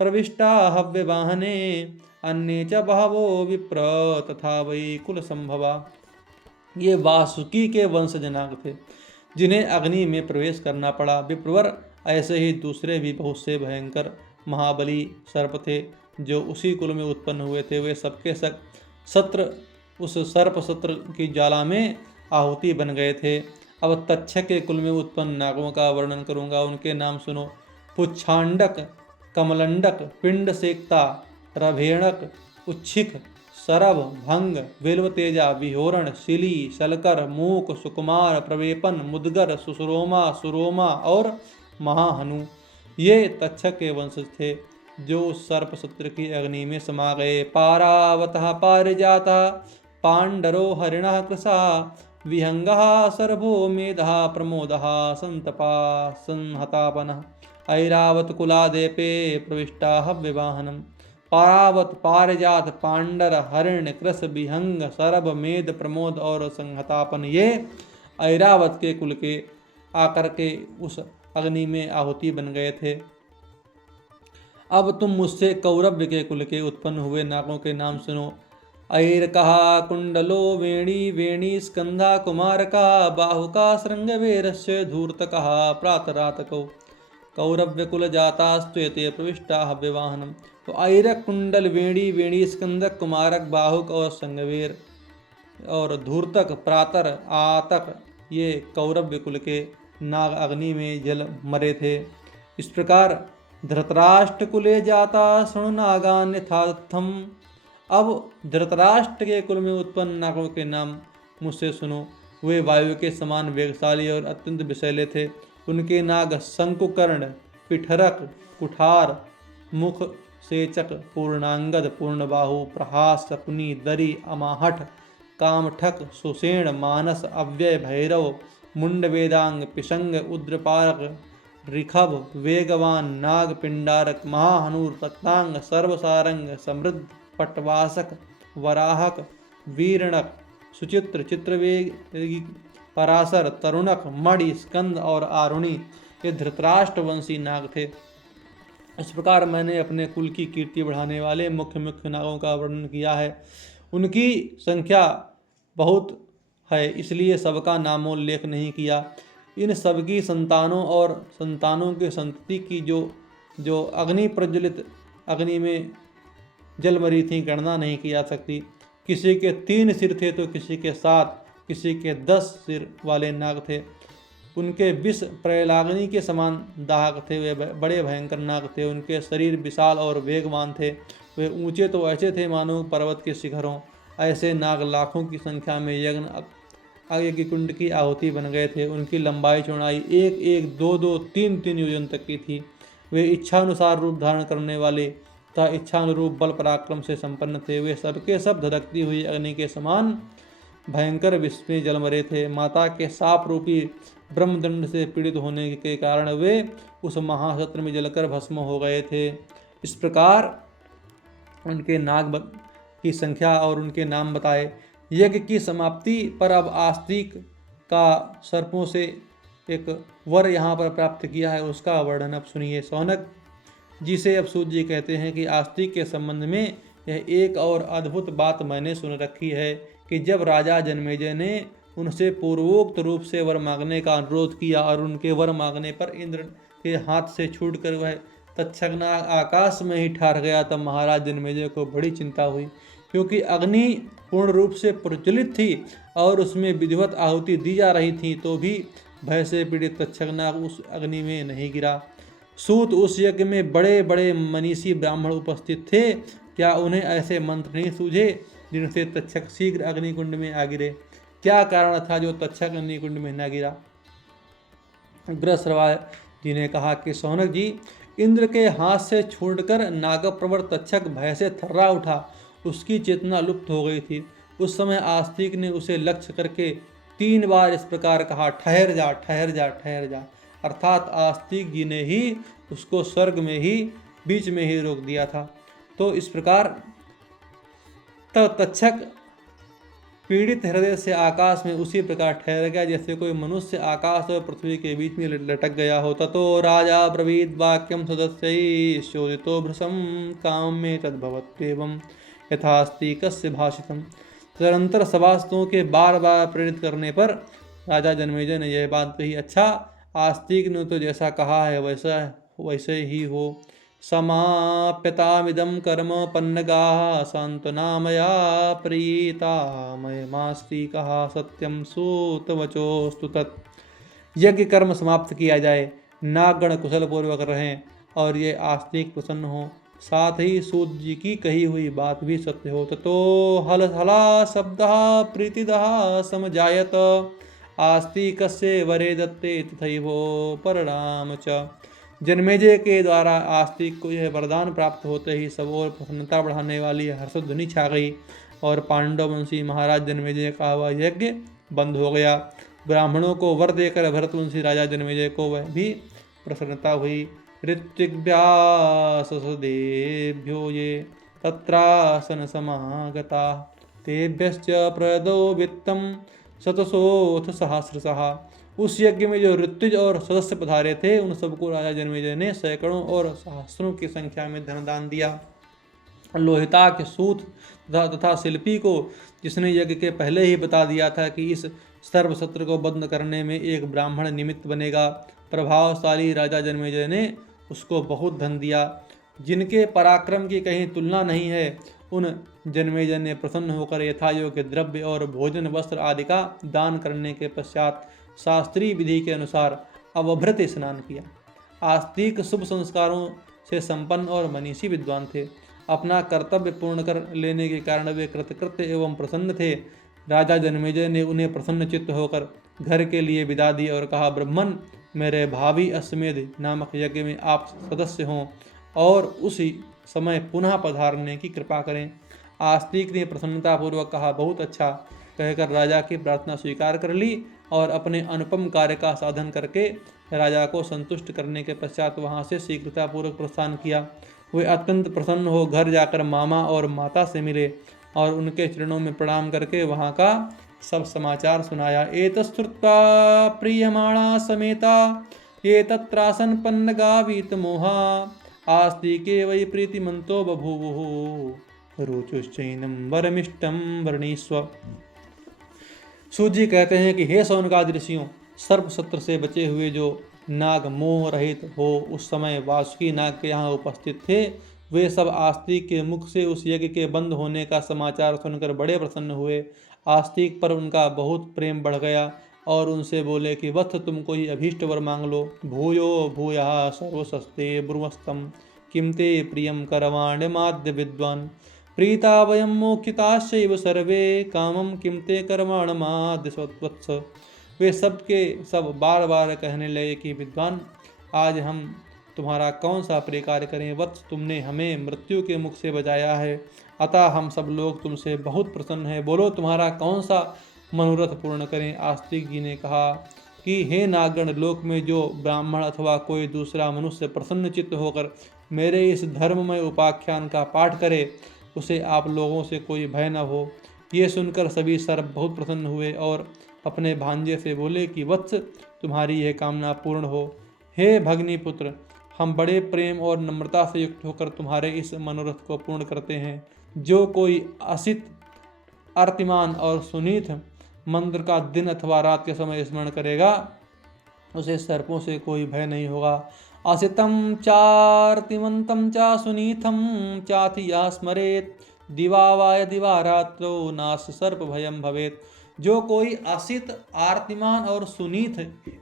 प्रविष्टा हव्यवाहने अन्ये च बहवो विप्र तथा वै कुल संभवा। ये वासुकी के वंशज नाग थे जिन्हें अग्नि में प्रवेश करना पड़ा। विप्रवर, ऐसे ही दूसरे भी बहुत से भयंकर महाबली सर्प थे जो उसी कुल में उत्पन्न हुए थे। वे सबके सब सत्र उस सर्प सत्र की ज्वाला में आहुति बन गए थे। अब तक्षक के कुल में उत्पन्न नागों का वर्णन करूंगा। उनके नाम सुनो: पुच्छांडक, कमलंडक, पिंड सेक्ता, रभेणक, उच्छिक, सरभ, भंग, बिल्वतेजा, विहोरण, शिली, शलकर, मूक, सुकुमार, प्रवेपन, मुदगर, सुसरोमा, सुरोमा और महाहनु। ये तक्षक के वंशज थे जो सर्प सत्र की अग्नि में समा गए। पारावतः पारिजातः पांडरो हरिणः कृशा विहंगः सर्भो मेधः प्रमोदः संतपा संहतापनः ऐरावत कुलादेपे प्रविष्टा हव्यवाहनम्। पारावत, पारिजात, पांडर, हरिण, कृश, विहंग, सरभ, मेध, प्रमोद और संहतापन ये ऐरावत के कुल के आकर के उस अग्नि में आहुति बन गए थे। अब तुम मुझसे कौरव्य के कुल के उत्पन्न हुए नागों के नाम सुनो। ऐरकहा कुंडलो वेणी वेणी स्कंधा कुमारका बाहुका श्रृंगवीरस्य धूर्तकहा प्रातरातको कौरव्य कुल जातास्त्वेते प्रविष्टा हव्यवाहनम। तो ऐरक कुंडल वेणी वेणी स्कंदक कुमारक बाहुक और संगवीर और धूर्तक प्रातर आतक ये कौरव्य कुल के नाग अग्नि में जल मरे थे। इस प्रकार धृतराष्ट्र कुले जाता शृणु नागान्यथाथम। अब धृतराष्ट्र के कुल में उत्पन्न नागों के नाम मुझसे सुनो। वे वायु के समान वेगशाली और अत्यंत विषैले थे। उनके नाग शंकुकर्ण, पिठरक, कुठार, मुख सेचक, पूर्णांगद, पूर्णबाहु, प्रहास, शकुनी, दरी, अमाहठ, कामठक, सुषेण, मानस, अव्यय, भैरव, मुंड, वेदांग, पिशंग, उद्रपारक, ऋखभ, वेगवान, नाग, पिंडारक, महाहनूर, रत्नांग, सर्वसारंग, समृद्ध, पटवासक, वराहक, वीरणक, सुचित्र, चित्रवेगी, पराशर, तरुणक, मणि, स्कंद और आरुणि ये धृतराष्ट्र वंशी नाग थे। इस प्रकार मैंने अपने कुल की कीर्ति बढ़ाने वाले मुख्य मुख्य नागों का वर्णन किया है। उनकी संख्या बहुत है, इसलिए सबका नामोल्लेख नहीं किया। इन सबकी संतानों और संतानों के संतति की जो अग्नि प्रज्वलित अग्नि में जल मरी थी गणना नहीं की जा सकती। किसी के 3 सिर थे तो किसी के 7, किसी के 10 सिर वाले नाग थे। उनके विष प्रयलाग्नि के समान दाहक थे। वे बड़े भयंकर नाग थे। उनके शरीर विशाल और वेगवान थे। वे ऊंचे तो ऐसे थे मानो पर्वत के शिखरों। ऐसे नाग लाखों की संख्या में यज्ञ आगे की कुंड की आहुति बन गए थे। उनकी लंबाई चौड़ाई 1-1, 2-2, 3-3 योजन तक की थी। वे इच्छानुसार रूप धारण करने वाले तथा इच्छानुरूप बल पराक्रम से संपन्न थे। वे सबके सब धधकती हुई अग्नि के समान भयंकर विष में जल मरे थे। माता के साप रूपी ब्रह्मदंड से पीड़ित होने के कारण वे उस महासत्र में जलकर भस्म हो गए थे। इस प्रकार उनके नाग की संख्या और उनके नाम बताए। यज्ञ की समाप्ति पर अब आस्तिक का सर्पों से एक वर यहाँ पर प्राप्त किया है, उसका वर्णन अब सुनिए। शौनक जी से अब सूत जी कहते हैं कि आस्तिक के संबंध में यह एक और अद्भुत बात मैंने सुन रखी है कि जब राजा जन्मेजय ने उनसे पूर्वोक्त रूप से वर मांगने का अनुरोध किया और उनके वर मांगने पर इंद्र के हाथ से छूटकर वह तक्षकनाग आकाश में ही ठहर गया, तब महाराज जन्मेजय को बड़ी चिंता हुई, क्योंकि अग्नि पूर्ण रूप से प्रज्वलित थी और उसमें विधिवत आहुति दी जा रही थी, तो भी भय से पीड़ित तक्षकनाग उस अग्नि में नहीं गिरा। सूत, उस यज्ञ में बड़े बड़े मनीषी ब्राह्मण उपस्थित थे, क्या उन्हें ऐसे मंत्र नहीं सूझे जिनसे तक्षक शीघ्र अग्निकुंड में आ गिरे? क्या कारण था जो तक्षक अग्निकुंड में न गिरा? गृहश्रवा जी ने कहा कि शौनक जी, इंद्र के हाथ से छूटकर नागप्रवर तक्षक भय से थर्रा उठा। उसकी चेतना लुप्त हो गई थी। उस समय आस्तिक ने उसे लक्ष्य करके 3 बार इस प्रकार कहा, ठहर जा, ठहर जा, ठहर जा। अर्थात आस्तिक जी ने ही उसको स्वर्ग में ही बीच में ही रोक दिया था। तो इस प्रकार तब तक्षक पीड़ित हृदय से आकाश में उसी प्रकार ठहर गया जैसे कोई मनुष्य आकाश और पृथ्वी के बीच में लटक गया हो। ततो राजा ब्रवीद वाक्यम सदस्यैः शोधितो भृशं काम में तद्भवत्येवं यथास्तिकस्य भाषितम्। तदनंतर सभासदों के बार बार प्रेरित करने पर राजा जन्मेजय ने यह बात कही, अच्छा, आस्तिक ने तो जैसा कहा है वैसे ही हो। समाप्यतामिदं कर्म पन्नगाः सांत्वनामया प्रीता मयमास्तिकः सत्यं सूतवचोस्तु तत्। यज्ञ कर्म समाप्त किया जाए, नागगण कुशल पूर्वक रहें और ये आस्तिक प्रसन्न हो, साथ ही सूत जी की कही हुई बात भी सत्य हो। ततो हला शब्दः प्रीतिदः समजायत आस्तिकस्य वरे दत्ते तथैवो परिणाम च। जन्मेजय के द्वारा आस्तिक को यह वरदान प्राप्त होते ही सब और प्रसन्नता बढ़ाने वाली हर्षध्वनि छा गई और पांडव वंशी महाराज जन्मेजय का वह यज्ञ बंद हो गया। ब्राह्मणों को वर देकर भरतवंशी राजा जन्मेजय को वह भी प्रसन्नता हुई। ऋत्विग्भ्यासदेभ्यो ये तत्रासन समागता तेभ्यश्च प्रदो वित्तं शतशोऽथ सहस्रशः उस यज्ञ में जो ऋत्विज और सदस्य पधारे थे उन सबको राजा जन्मेजय ने सैकड़ों और सहस्रों की संख्या में धनदान दिया। लोहिताक्ष सूत तथा शिल्पी को, जिसने यज्ञ के पहले ही बता दिया था कि इस सर्वसत्र को बंद करने में एक ब्राह्मण निमित्त बनेगा, प्रभावशाली राजा जन्मेजय ने उसको बहुत धन दिया, जिनके पराक्रम की कहीं तुलना नहीं है। उन जन्मेजय ने प्रसन्न होकर यथायोग्य द्रव्य और भोजन वस्त्र आदि का दान करने के पश्चात शास्त्रीय विधि के अनुसार अवभृत स्नान किया। आस्तिक शुभ संस्कारों से संपन्न और मनीषी विद्वान थे। अपना कर्तव्य पूर्ण कर लेने के कारण वे कृतकृत्य एवं प्रसन्न थे। राजा जन्मेजय ने उन्हें प्रसन्न चित्त होकर घर के लिए विदा दी और कहा, ब्रह्मन, मेरे भावी अश्वमेध नामक यज्ञ में आप सदस्य हों और उसी समय पुनः पधारने की कृपा करें। आस्तिक ने प्रसन्नतापूर्वक कहा, बहुत अच्छा कहकर राजा की प्रार्थना स्वीकार कर ली और अपने अनुपम कार्य का साधन करके राजा को संतुष्ट करने के पश्चात वहां से शीघ्रतापूर्वक प्रस्थान किया। वे अत्यंत प्रसन्न हो घर जाकर मामा और माता से मिले और उनके चरणों में प्रणाम करके वहां का सब समाचार सुनाया। एतश्रुत्वा प्रियमाणा समेता एतत्रासन पन्नगावीत मोहा आस्तिके वै प्रीतिमन्तो बभूवुः रुचुश्चैनं वरमिष्टं वर्णीस्व। सूत जी कहते हैं कि हे शौनकादि ऋषियों, सर्प सत्र से बचे हुए जो नाग मोह रहित हो उस समय वासुकी नाग के यहाँ उपस्थित थे, वे सब आस्तिक के मुख से उस यज्ञ के बंद होने का समाचार सुनकर बड़े प्रसन्न हुए। आस्तिक पर उनका बहुत प्रेम बढ़ गया और उनसे बोले कि वत्स, तुम कोई अभीष्ट वर मांग लो। भूयो भूयः सर्वसस्ते ब्रुवस्तम किम ते प्रियम करवाण्यमाद्य विद्वान् प्रीता वयं मोक्षिताश्चैव सर्वे कामं किम ते करवाणमाद्य वत्स। वे सब के सब बार बार कहने लगे कि विद्वान, आज हम तुम्हारा कौन सा प्रिय कार्य करें। वत्स, तुमने हमें मृत्यु के मुख से बचाया है, अतः हम सब लोग तुमसे बहुत प्रसन्न हैं। बोलो, तुम्हारा कौन सा मनोरथ पूर्ण करें। आस्तिक जी ने कहा कि हे नागगण, लोक में जो ब्राह्मण अथवा कोई दूसरा मनुष्य प्रसन्न चित्त होकर मेरे इस धर्ममय उपाख्यान का पाठ करे, उसे आप लोगों से कोई भय न हो। ये सुनकर सभी सर्प बहुत प्रसन्न हुए और अपने भांजे से बोले कि वत्स, तुम्हारी यह कामना पूर्ण हो। हे भग्निपुत्र, हम बड़े प्रेम और नम्रता से युक्त होकर तुम्हारे इस मनोरथ को पूर्ण करते हैं। जो कोई असित, अर्तिमान और सुनीत मंत्र का दिन अथवा रात के समय स्मरण करेगा, उसे सर्पों से कोई भय नहीं होगा। असितं चार्तिमन्तं च सुनीतं चातिया स्मरेत दिवा वाय दिवा रात्रो नाश सर्प भयम भवेत। जो कोई असित, आर्तिमान और सुनीत,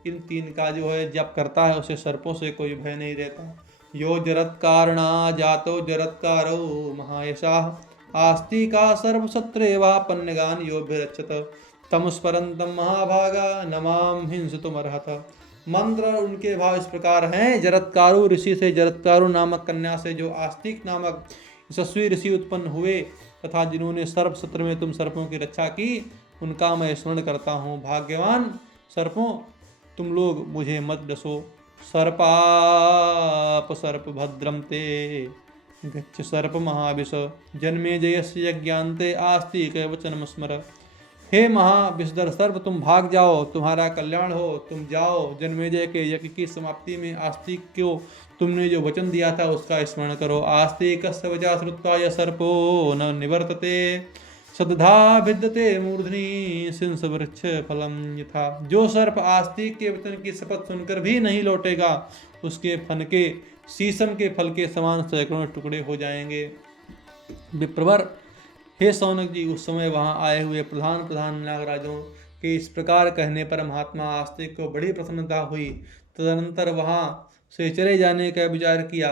इन तीन का जो है जप करता है, उसे सर्पों से कोई भय नहीं रहता। यो जरत्कारणा जातो जरत्कारो महायशाः आस्तिका सर्वसत्रे वा पन्नगान यो विरक्षत तम स्मरन्तम महाभागा नमाम हिंसतुमर्हत। मंत्र और उनके भाव इस प्रकार हैं। जरत्कारु ऋषि से, जरत्कारु नामक कन्या से जो आस्तिक नामक यशस्वी ऋषि उत्पन्न हुए तथा जिन्होंने सर्प सत्र में तुम सर्पों की रक्षा की, उनका मैं स्मरण करता हूँ। भाग्यवान सर्पों, तुम लोग मुझे मत डसो। सर्पाप सर्प भद्रम ते गच्छ सर्प महाविष जन्मेजयस्य यज्ञान्ते आस्तिक वचनम स्मर। हे महाविषधर सर्प, तुम भाग जाओ, तुम्हारा कल्याण हो। तुम जाओ, जन्मेजय के यज्ञ की समाप्ति में आस्तिक को तुमने जो वचन दिया था उसका स्मरण करो। आस्तिकस्य वचा श्रुत्वा यः सर्पो न निवर्तते सदधा भिद्यते मूर्धनि सिंस वृक्ष फलम यथा। जो सर्प आस्तिक के वचन की शपथ सुनकर भी नहीं लौटेगा, उसके फनके शीशम के फल के समान सैकड़ों टुकड़े हो जाएंगे। विप्रवर, हे सौनक जी, उस समय वहां आए हुए प्रधान नागराजों के इस प्रकार कहने पर महात्मा आस्तिक को बड़ी प्रसन्नता हुई। तदनंतर वहां से चले जाने का विचार किया।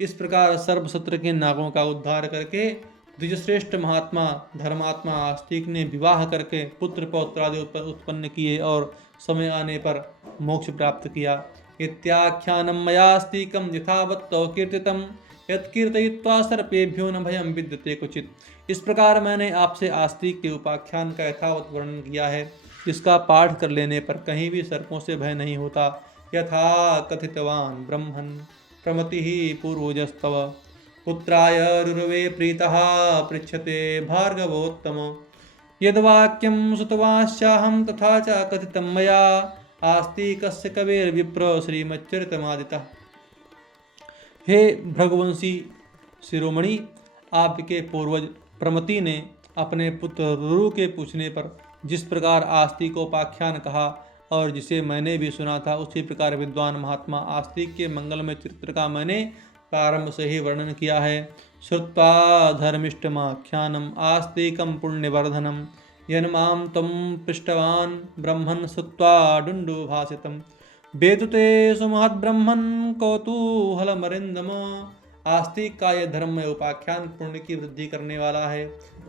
इस प्रकार सर्वसत्र के नागों का उद्धार करके द्विजश्रेष्ठ महात्मा धर्मात्मा आस्तिक ने विवाह करके पुत्र पौत्र आदि उत्पन्न किए और समय आने पर मोक्ष प्राप्त किया। इत्याख्यानं मयास्तिकं यथावत्तो कीर्तितं यत्कीर्तयित्वा सर्पेभ्यो न भयं विद्यते क्वचित्। इस प्रकार मैंने आपसे आस्तिक के उपाख्यान का यथावत वर्णन किया है, जिसका पाठ कर लेने पर कहीं भी सर्पों से भय नहीं होता। यथा कथितवान् ब्रह्मन् प्रमतिः पूर्वजस्तव पुत्राय रुरवे प्रीतः पृच्छते भार्गवोत्तम। यद्वाक्यं श्रुतवांश्चाहं तथा च कथितं मया आस्तिकस्य कवेर विप्र श्रीमच्चरितमादितः। हे भृगुवंशी शिरोमणि, आपके पूर्वज प्रमति ने अपने पुत्र रुरु के पूछने पर जिस प्रकार आस्तिकोपाख्यान कहा और जिसे मैंने भी सुना था, उसी प्रकार विद्वान महात्मा आस्तिक के मंगलमय चरित्र का मैंने प्रारंभ से ही वर्णन किया है। श्रुत्वा धर्मिष्ठमाख्यानम आस्तिकम पुण्यवर्धनम यन्मां तम पृष्टवान् ब्रह्मन् श्रुत्वा डुण्डुभाषितम् वेदुते सुमहद्ब्रह्मन् कौतूहलमरिन्दम। आस्तिक का यह धर्ममय उपाख्यान पुण्य की वृद्धि करने वाला है,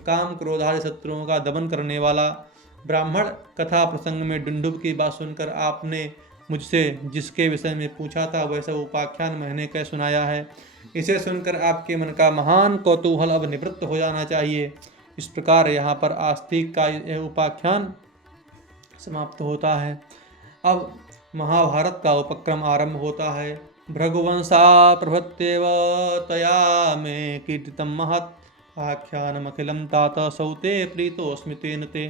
काम क्रोधादि शत्रुओं का दमन करने वाला। ब्राह्मण कथा प्रसंग में डुंडुभ की बात सुनकर आपने मुझसे जिसके विषय में पूछा था वह सब उपाख्यान मैंने कह सुनाया है। इसे सुनकर आपके मन का महान कौतूहल अब निवृत्त हो जाना चाहिए। इस प्रकार यहाँ पर आस्तिक का यह उपाख्यान समाप्त होता है। अब महाभारत का उपक्रम आरंभ होता है। भृगुवंशा प्रभृत्येव तया मे कीर्तितं महत् आख्यानमखिलं तात सौते प्रीतोऽस्मि तेन ते।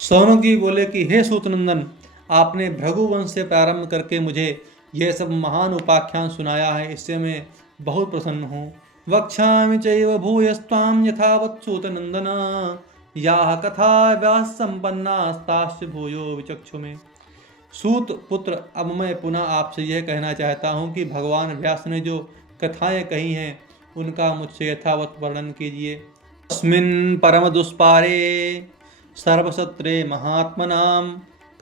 सौनक जी बोले कि हे सूतनंदन, आपने भृगुवंश से प्रारंभ करके मुझे यह सब महान उपाख्यान सुनाया है, इससे मैं बहुत प्रसन्न हूँ। वक्ष्यामि चैव भूयस्त्वां यथावत् सूतनंदन याः कथा व्यास संपन्नास्ताश्च भूयो विचक्षु मे। सूत पुत्र, अब मैं पुनः आपसे यह कहना चाहता हूँ कि भगवान व्यास ने जो कथाएं कही हैं उनका मुझसे यथावत वर्णन कीजिए। तस्मिन् परम दुष्पारे सर्वसत्रे महात्मनां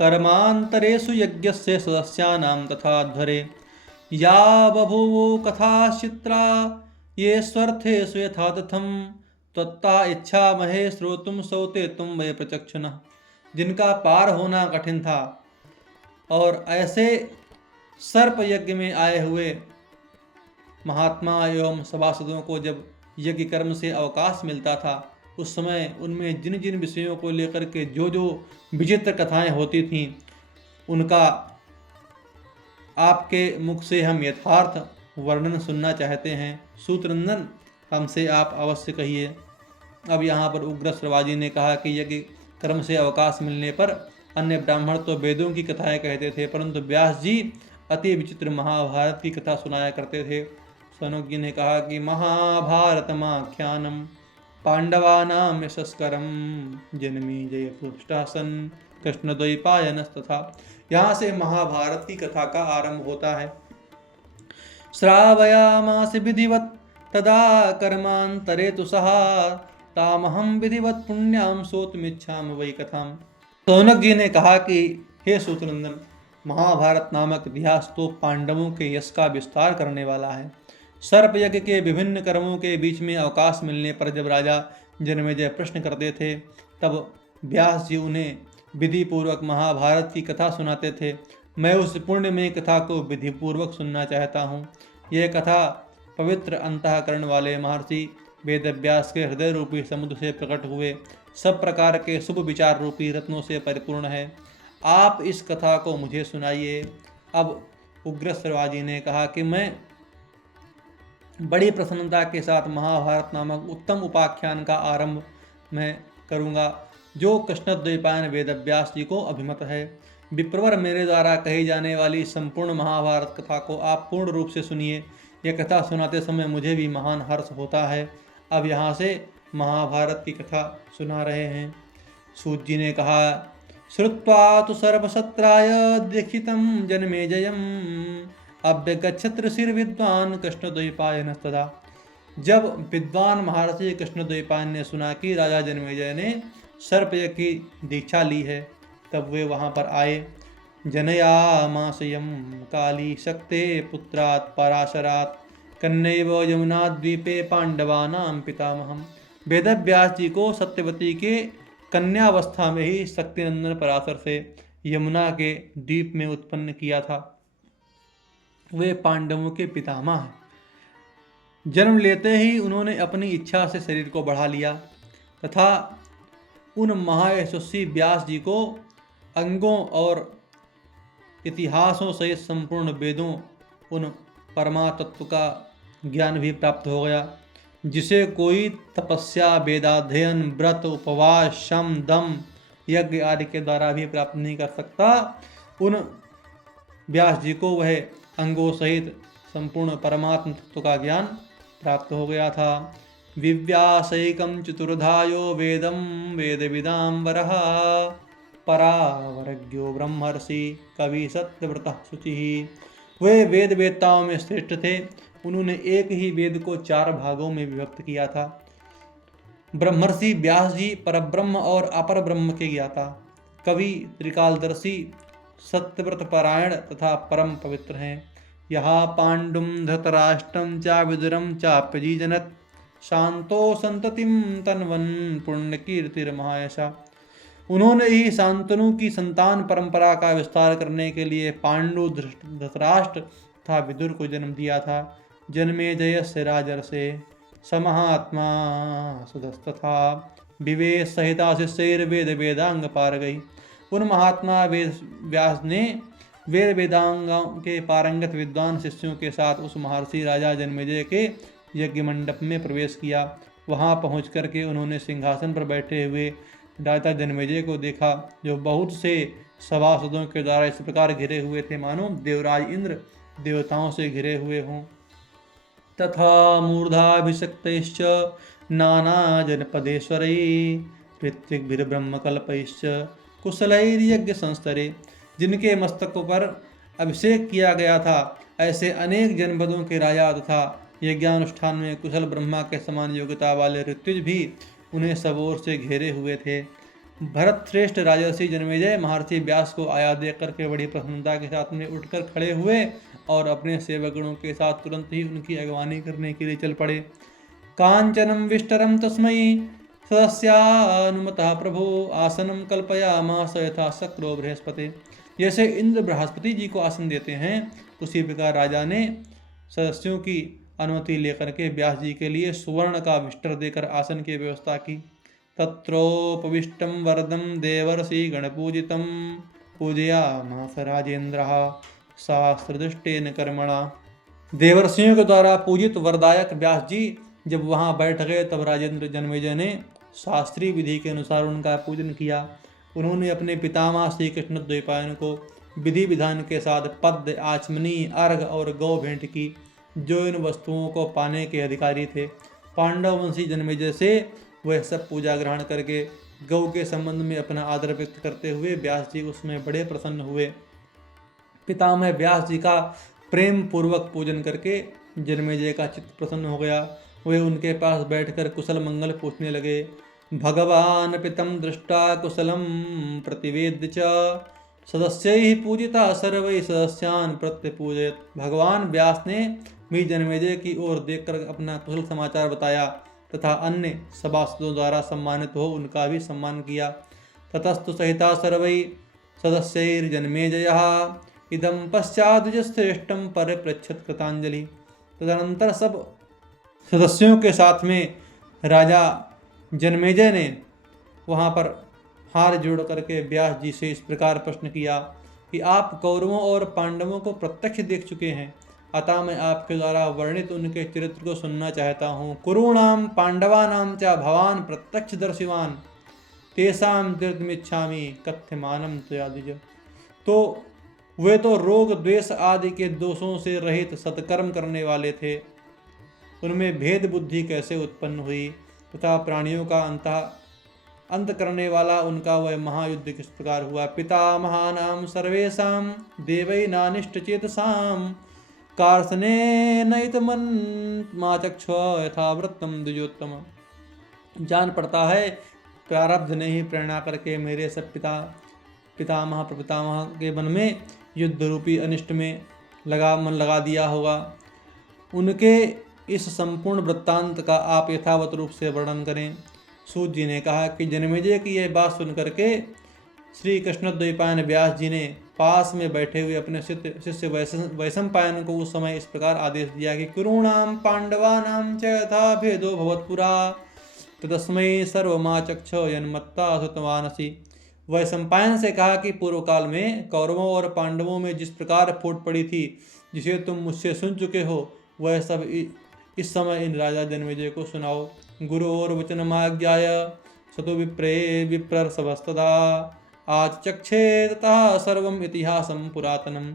कर्मांतरेषु यज्ञस्य सदस्यानां तथा ध्वरे या बभूवो कथाश्चित्रा ये स्वर्थेषु यथा तथं त्वत्ता इच्छामहे श्रोतुं सौते तुम वै प्रचक्षुनः। जिनका पार होना कठिन था और ऐसे सर्प यज्ञ में आए हुए महात्मा एवं सभासदों को जब यज्ञ कर्म से अवकाश मिलता था, उस समय उनमें जिन जिन विषयों को लेकर के जो जो विचित्र कथाएं होती थीं, उनका आपके मुख से हम यथार्थ वर्णन सुनना चाहते हैं। सूतनंदन, हमसे आप अवश्य कहिए। अब यहाँ पर उग्र श्रवाजी ने कहा कि यज्ञ कर्म से अवकाश मिलने पर अन्य ब्राह्मण तो वेदों की कथाएं कहते थे, परंतु व्यास जी अति विचित्र महाभारत की कथा सुनाया करते थे। सौनक जी ने कहा कि महाभारतमाख्यानम पांडवानां यशस्करम जन्मेजय पृष्ठासन कृष्णद्वैपायनस्तथा। यहाँ से महाभारत की कथा का आरंभ होता है। श्रावयामास विधिवत तदा कर्मांतरे तु सहा तामहं विधिवत पुण्यां सोतुमिच्छामि वै कथाम। सौनक जी ने कहा कि हे सूतनंदन, महाभारत नामक इतिहास तो पांडवों के यश का विस्तार करने वाला है। सर्प यज्ञ के विभिन्न कर्मों के बीच में अवकाश मिलने पर जब राजा जन्मेजय प्रश्न करते थे, तब व्यास जी उन्हें विधि पूर्वक महाभारत की कथा सुनाते थे। मैं उस पुण्यमय कथा को विधि पूर्वक सुनना चाहता हूँ। यह कथा पवित्र अंतःकरण वाले महर्षि वेदव्यास के हृदय रूपी समुद्र से प्रकट हुए सब प्रकार के शुभ विचार रूपी रत्नों से परिपूर्ण है। आप इस कथा को मुझे सुनाइए। अब उग्र श्रवाजी ने कहा कि मैं बड़ी प्रसन्नता के साथ महाभारत नामक उत्तम उपाख्यान का आरंभ मैं करूँगा, जो कृष्णद्वैपायन वेदव्यास जी को अभिमत है। विप्रवर, मेरे द्वारा कही जाने वाली संपूर्ण महाभारत कथा को आप पूर्ण रूप से सुनिए। यह कथा सुनाते समय मुझे भी महान हर्ष होता है। अब यहाँ से महाभारत की कथा सुना रहे हैं। सूत जी ने कहा, श्रुत्वा तु सर्वसत्राय दीक्षितं जन्मेजयम् अभ्यगच्छत् ऋषिर्विद्वान् कृष्णद्वैपायनस्तदा। जब विद्वान महर्षि कृष्णद्वैपायन ने सुना कि राजा जन्मेजय ने सर्पयज्ञ की दीक्षा ली है, तब वे वहाँ पर आए। जनयामासयं काली शक्ते पुत्रात् पराशरात् कन्नैव यमुनाद्वीपे पांडवानां पितामहम्। वेदव्यास जी को सत्यवती के कन्यावस्था में ही शक्तिनंदन पराशर से यमुना के द्वीप में उत्पन्न किया था। वे पांडवों के पितामह हैं। जन्म लेते ही उन्होंने अपनी इच्छा से शरीर को बढ़ा लिया तथा उन महायशस्वी व्यास जी को अंगों और इतिहासों सहित संपूर्ण वेदों, उन परमातत्व का ज्ञान भी प्राप्त हो गया, जिसे कोई तपस्या, वेदाध्ययन, व्रत, उपवास, शम, दम, यज्ञ आदि के द्वारा भी प्राप्त नहीं कर सकता। उन व्यास जी को वह अंगों सहित संपूर्ण परमात्म तत्व का ज्ञान प्राप्त हो गया था। विव्यासैकं चतुर्धायो वेदं वेदविदां वरः परावरज्ञो ब्रह्मर्षि कवि सत्यव्रतः शुचिः। वे वेद वेदताओं में श्रेष्ठ थे। उन्होंने एक ही वेद को 4 भागों में विभक्त किया था। ब्रह्मर्षि व्यास जी परब्रह्म और अपर ब्रह्म के ज्ञाता, कवि, त्रिकालदर्शी, सत्यव्रत परायण तथा परम पवित्र हैं। यहाँ पांडुम धृतराष्ट्रम चा विदुरम चाप्यजीजनत शांतो संततिम तन्वन पुण्य कीर्तिर्महायशा। उन्होंने ही शांतनु की संतान परंपरा का विस्तार करने के लिए पांडु, धृतराष्ट्र तथा विदुर को जन्म दिया था। जन्मेजय से राजर्षे समहात्मा सुधस्तथा विवेश सहिता शिष्यैर्वेद वेदांग पार गई। उन महात्मा व्यास ने वेद वेदांगों के पारंगत विद्वान शिष्यों के साथ उस महर्षि राजा जन्मेजय के यज्ञ मंडप में प्रवेश किया। वहां पहुंच करके उन्होंने सिंहासन पर बैठे हुए राजा जन्मेजय को देखा, जो बहुत से सभासदों के द्वारा इस प्रकार घिरे हुए थे मानो देवराज इंद्र देवताओं से घिरे हुए हों। तथा मूर्धाभिषक्तैश्च नाना जनपदेश्वरै ऋत्विग्भिर्ब्रह्मकल्पैश्च कुशलैर्यज्ञ संस्तरे। जिनके मस्तकों पर अभिषेक किया गया था, ऐसे अनेक जनपदों के राजा तथा यज्ञानुष्ठान में कुशल ब्रह्मा के समान योग्यता वाले ऋत्विज भी उन्हें सब ओर से घेरे हुए थे। भरत श्रेष्ठ राजर्षि जन्मेजय महर्षि व्यास को आया देख करके बड़ी प्रसन्नता के साथ में उठकर खड़े हुए और अपने सेवकगणों के साथ तुरंत ही उनकी अगवानी करने के लिए चल पड़े। कांचनम विष्टरम तस्मै सदस्यानुमतः प्रभो आसनम कल्पयामास यथा शक्रो बृहस्पति। जैसे इंद्र बृहस्पति जी को आसन देते हैं, उसी प्रकार राजा ने सदस्यों की अनुमति लेकर के व्यास जी के लिए सुवर्ण का विष्टर देकर आसन की व्यवस्था की। तत्रोपविष्टम वरदम देवर्षि गणपूजितम पूजयामास राजेन्द्रः शास्त्रदृष्टेन कर्मणा। देवर्षियों के द्वारा पूजित वरदायक व्यास जी जब वहां बैठ गए, तब राजेंद्र जन्मेजय ने शास्त्रीय विधि के अनुसार उनका पूजन किया। उन्होंने अपने पितामह श्री कृष्णद्वैपायन को विधि विधान के साथ पद्य, आचमनी, अर्घ और गौ भेंट की, जो इन वस्तुओं को पाने के अधिकारी थे। पांडव वंशी जन्मेजय से वह सब पूजा ग्रहण करके गौ के संबंध में अपना आदर व्यक्त करते हुए व्यास जी उसमें बड़े प्रसन्न हुए। पितामह व्यास जी का प्रेम पूर्वक पूजन करके जन्मेजय का चित्त प्रसन्न हो गया। वे उनके पास बैठकर कुशल मंगल पूछने लगे। भगवान पितम दृष्टा कुशलम प्रतिवेद्य च सदस्यैः पूजिता सर्वैः सदस्यान् प्रत्यपूजयत। भगवान व्यास ने भी जन्मेजय की ओर देखकर अपना कुशल समाचार बताया तथा अन्य सभासदों द्वारा सम्मानित हो उनका भी सम्मान किया। ततस्तु सहिता सर्वैः सदस्यैर्जन्मेजयः इदं पश्चाद्विजश्रेष्ठं परिपृच्छत् कृतांजलि। तदनंतर सब सदस्यों के साथ में राजा जन्मेजय ने वहाँ पर हार जोड़ करके व्यास जी से इस प्रकार प्रश्न किया कि आप कौरवों और पांडवों को प्रत्यक्ष देख चुके हैं, अतः मैं आपके द्वारा वर्णित उनके चरित्र को सुनना चाहता हूँ। कुरूणाम पांडवानाम च भवान प्रत्यक्षदर्शिवान तेषां चरित्रमिच्छामि कथ्यमानं त्वया द्विज। तो वे तो रोग द्वेष आदि के दोषों से रहित सत्कर्म करने वाले थे, उनमें भेद बुद्धि कैसे उत्पन्न हुई तथा प्राणियों का अंत करने वाला उनका वह महायुद्ध किस प्रकार हुआ। पितामहानां सर्वेषां देवैनानिष्टचेतसां कार्षणेनैतमन्माचक्ष यथावृत्तं द्विजोत्तम। जान पड़ता है प्रारब्ध ने ही प्रेरणा करके मेरे सब पितामह प्रपितामह के मन में युद्ध रूपी अनिष्ट में मन लगा दिया होगा। उनके इस संपूर्ण वृत्तांत का आप यथावत रूप से वर्णन करें। सूत जी ने कहा कि जन्मेजय की यह बात सुन करके श्री कृष्णद्वैपायन व्यास जी ने पास में बैठे हुए अपने शिष्य वैशंपायन को उस समय इस प्रकार आदेश दिया कि कुरूणाम पांडवानां च यथा भेदो भवत्पुरा तदस्मै सर्वमाचक्ष यन्मत्ता सुतवानसि। वैशंपायन से कहा कि पूर्व काल में कौरवों और पांडवों में जिस प्रकार फूट पड़ी थी, जिसे तुम मुझसे सुन चुके हो, वह सब इस समय इन राजा जन्मेजय को सुनाओ। गुरोर वचनमाज्ञाय सतो विप्रे विप्रसवस्तदा आचक्षे तथा सर्वम इतिहासम पुरातनम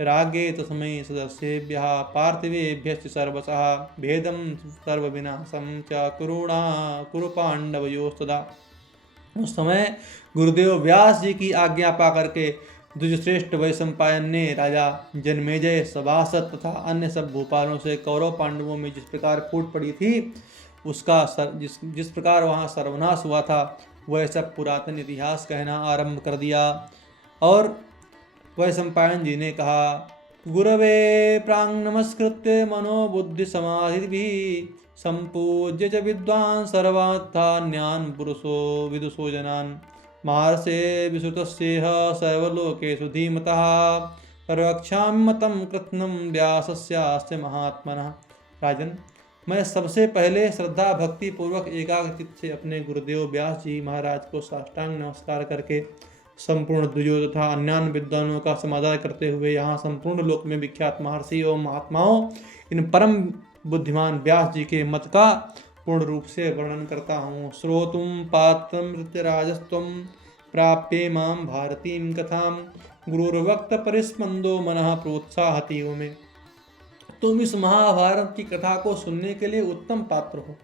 रागे तस्मै सदस्येभ्यः पार्थिवेभ्यश्च सर्वशः भेदं सर्वविनाशं च कुरु पांडवयोस्तदा। उस समय गुरुदेव व्यास जी की आज्ञा पा करके द्विजश्रेष्ठ वैशंपायन ने राजा जन्मेजय, सभासद तथा अन्य सब भूपालों से कौरव पांडवों में जिस प्रकार फूट पड़ी थी उसका जिस प्रकार वहाँ सर्वनाश हुआ था वह सब पुरातन इतिहास कहना आरंभ कर दिया। और वैशंपायन जी ने कहा, गुरवे प्रांग नमस्कृत्य मनोबुद्धि समाधिभिः संपूज्य च विद्वान् सर्वार्थान्यान् पुरुषो विदुषो जनान् महर्षे विश्रुतस्येह सर्वलोकेषु धीमतः प्रवक्ष्यामि मतं कृत्स्नं व्यासस्यास्य महात्मनः। राजन, मैं सबसे पहले श्रद्धा भक्ति पूर्वक एकाग्रचित्त से अपने गुरुदेव व्यास जी महाराज को साष्टांग नमस्कार करके संपूर्ण द्विजों तथा अन्य विद्वानों का समाधान करते हुए यहाँ संपूर्ण लोक में विख्यात महर्षि एवं महात्माओं इन परम बुद्धिमान व्यास जी के मत का पूर्ण रूप से वर्णन करता हूँ। श्रोतुम पात्रम ऋत्यराजस्त्वं प्राप्ये मां भारतीं कथां गुरुर्वक्त परिस्पंदो मनः प्रोत्साहति में। तुम इस महाभारत की कथा को सुनने के लिए उत्तम पात्र हो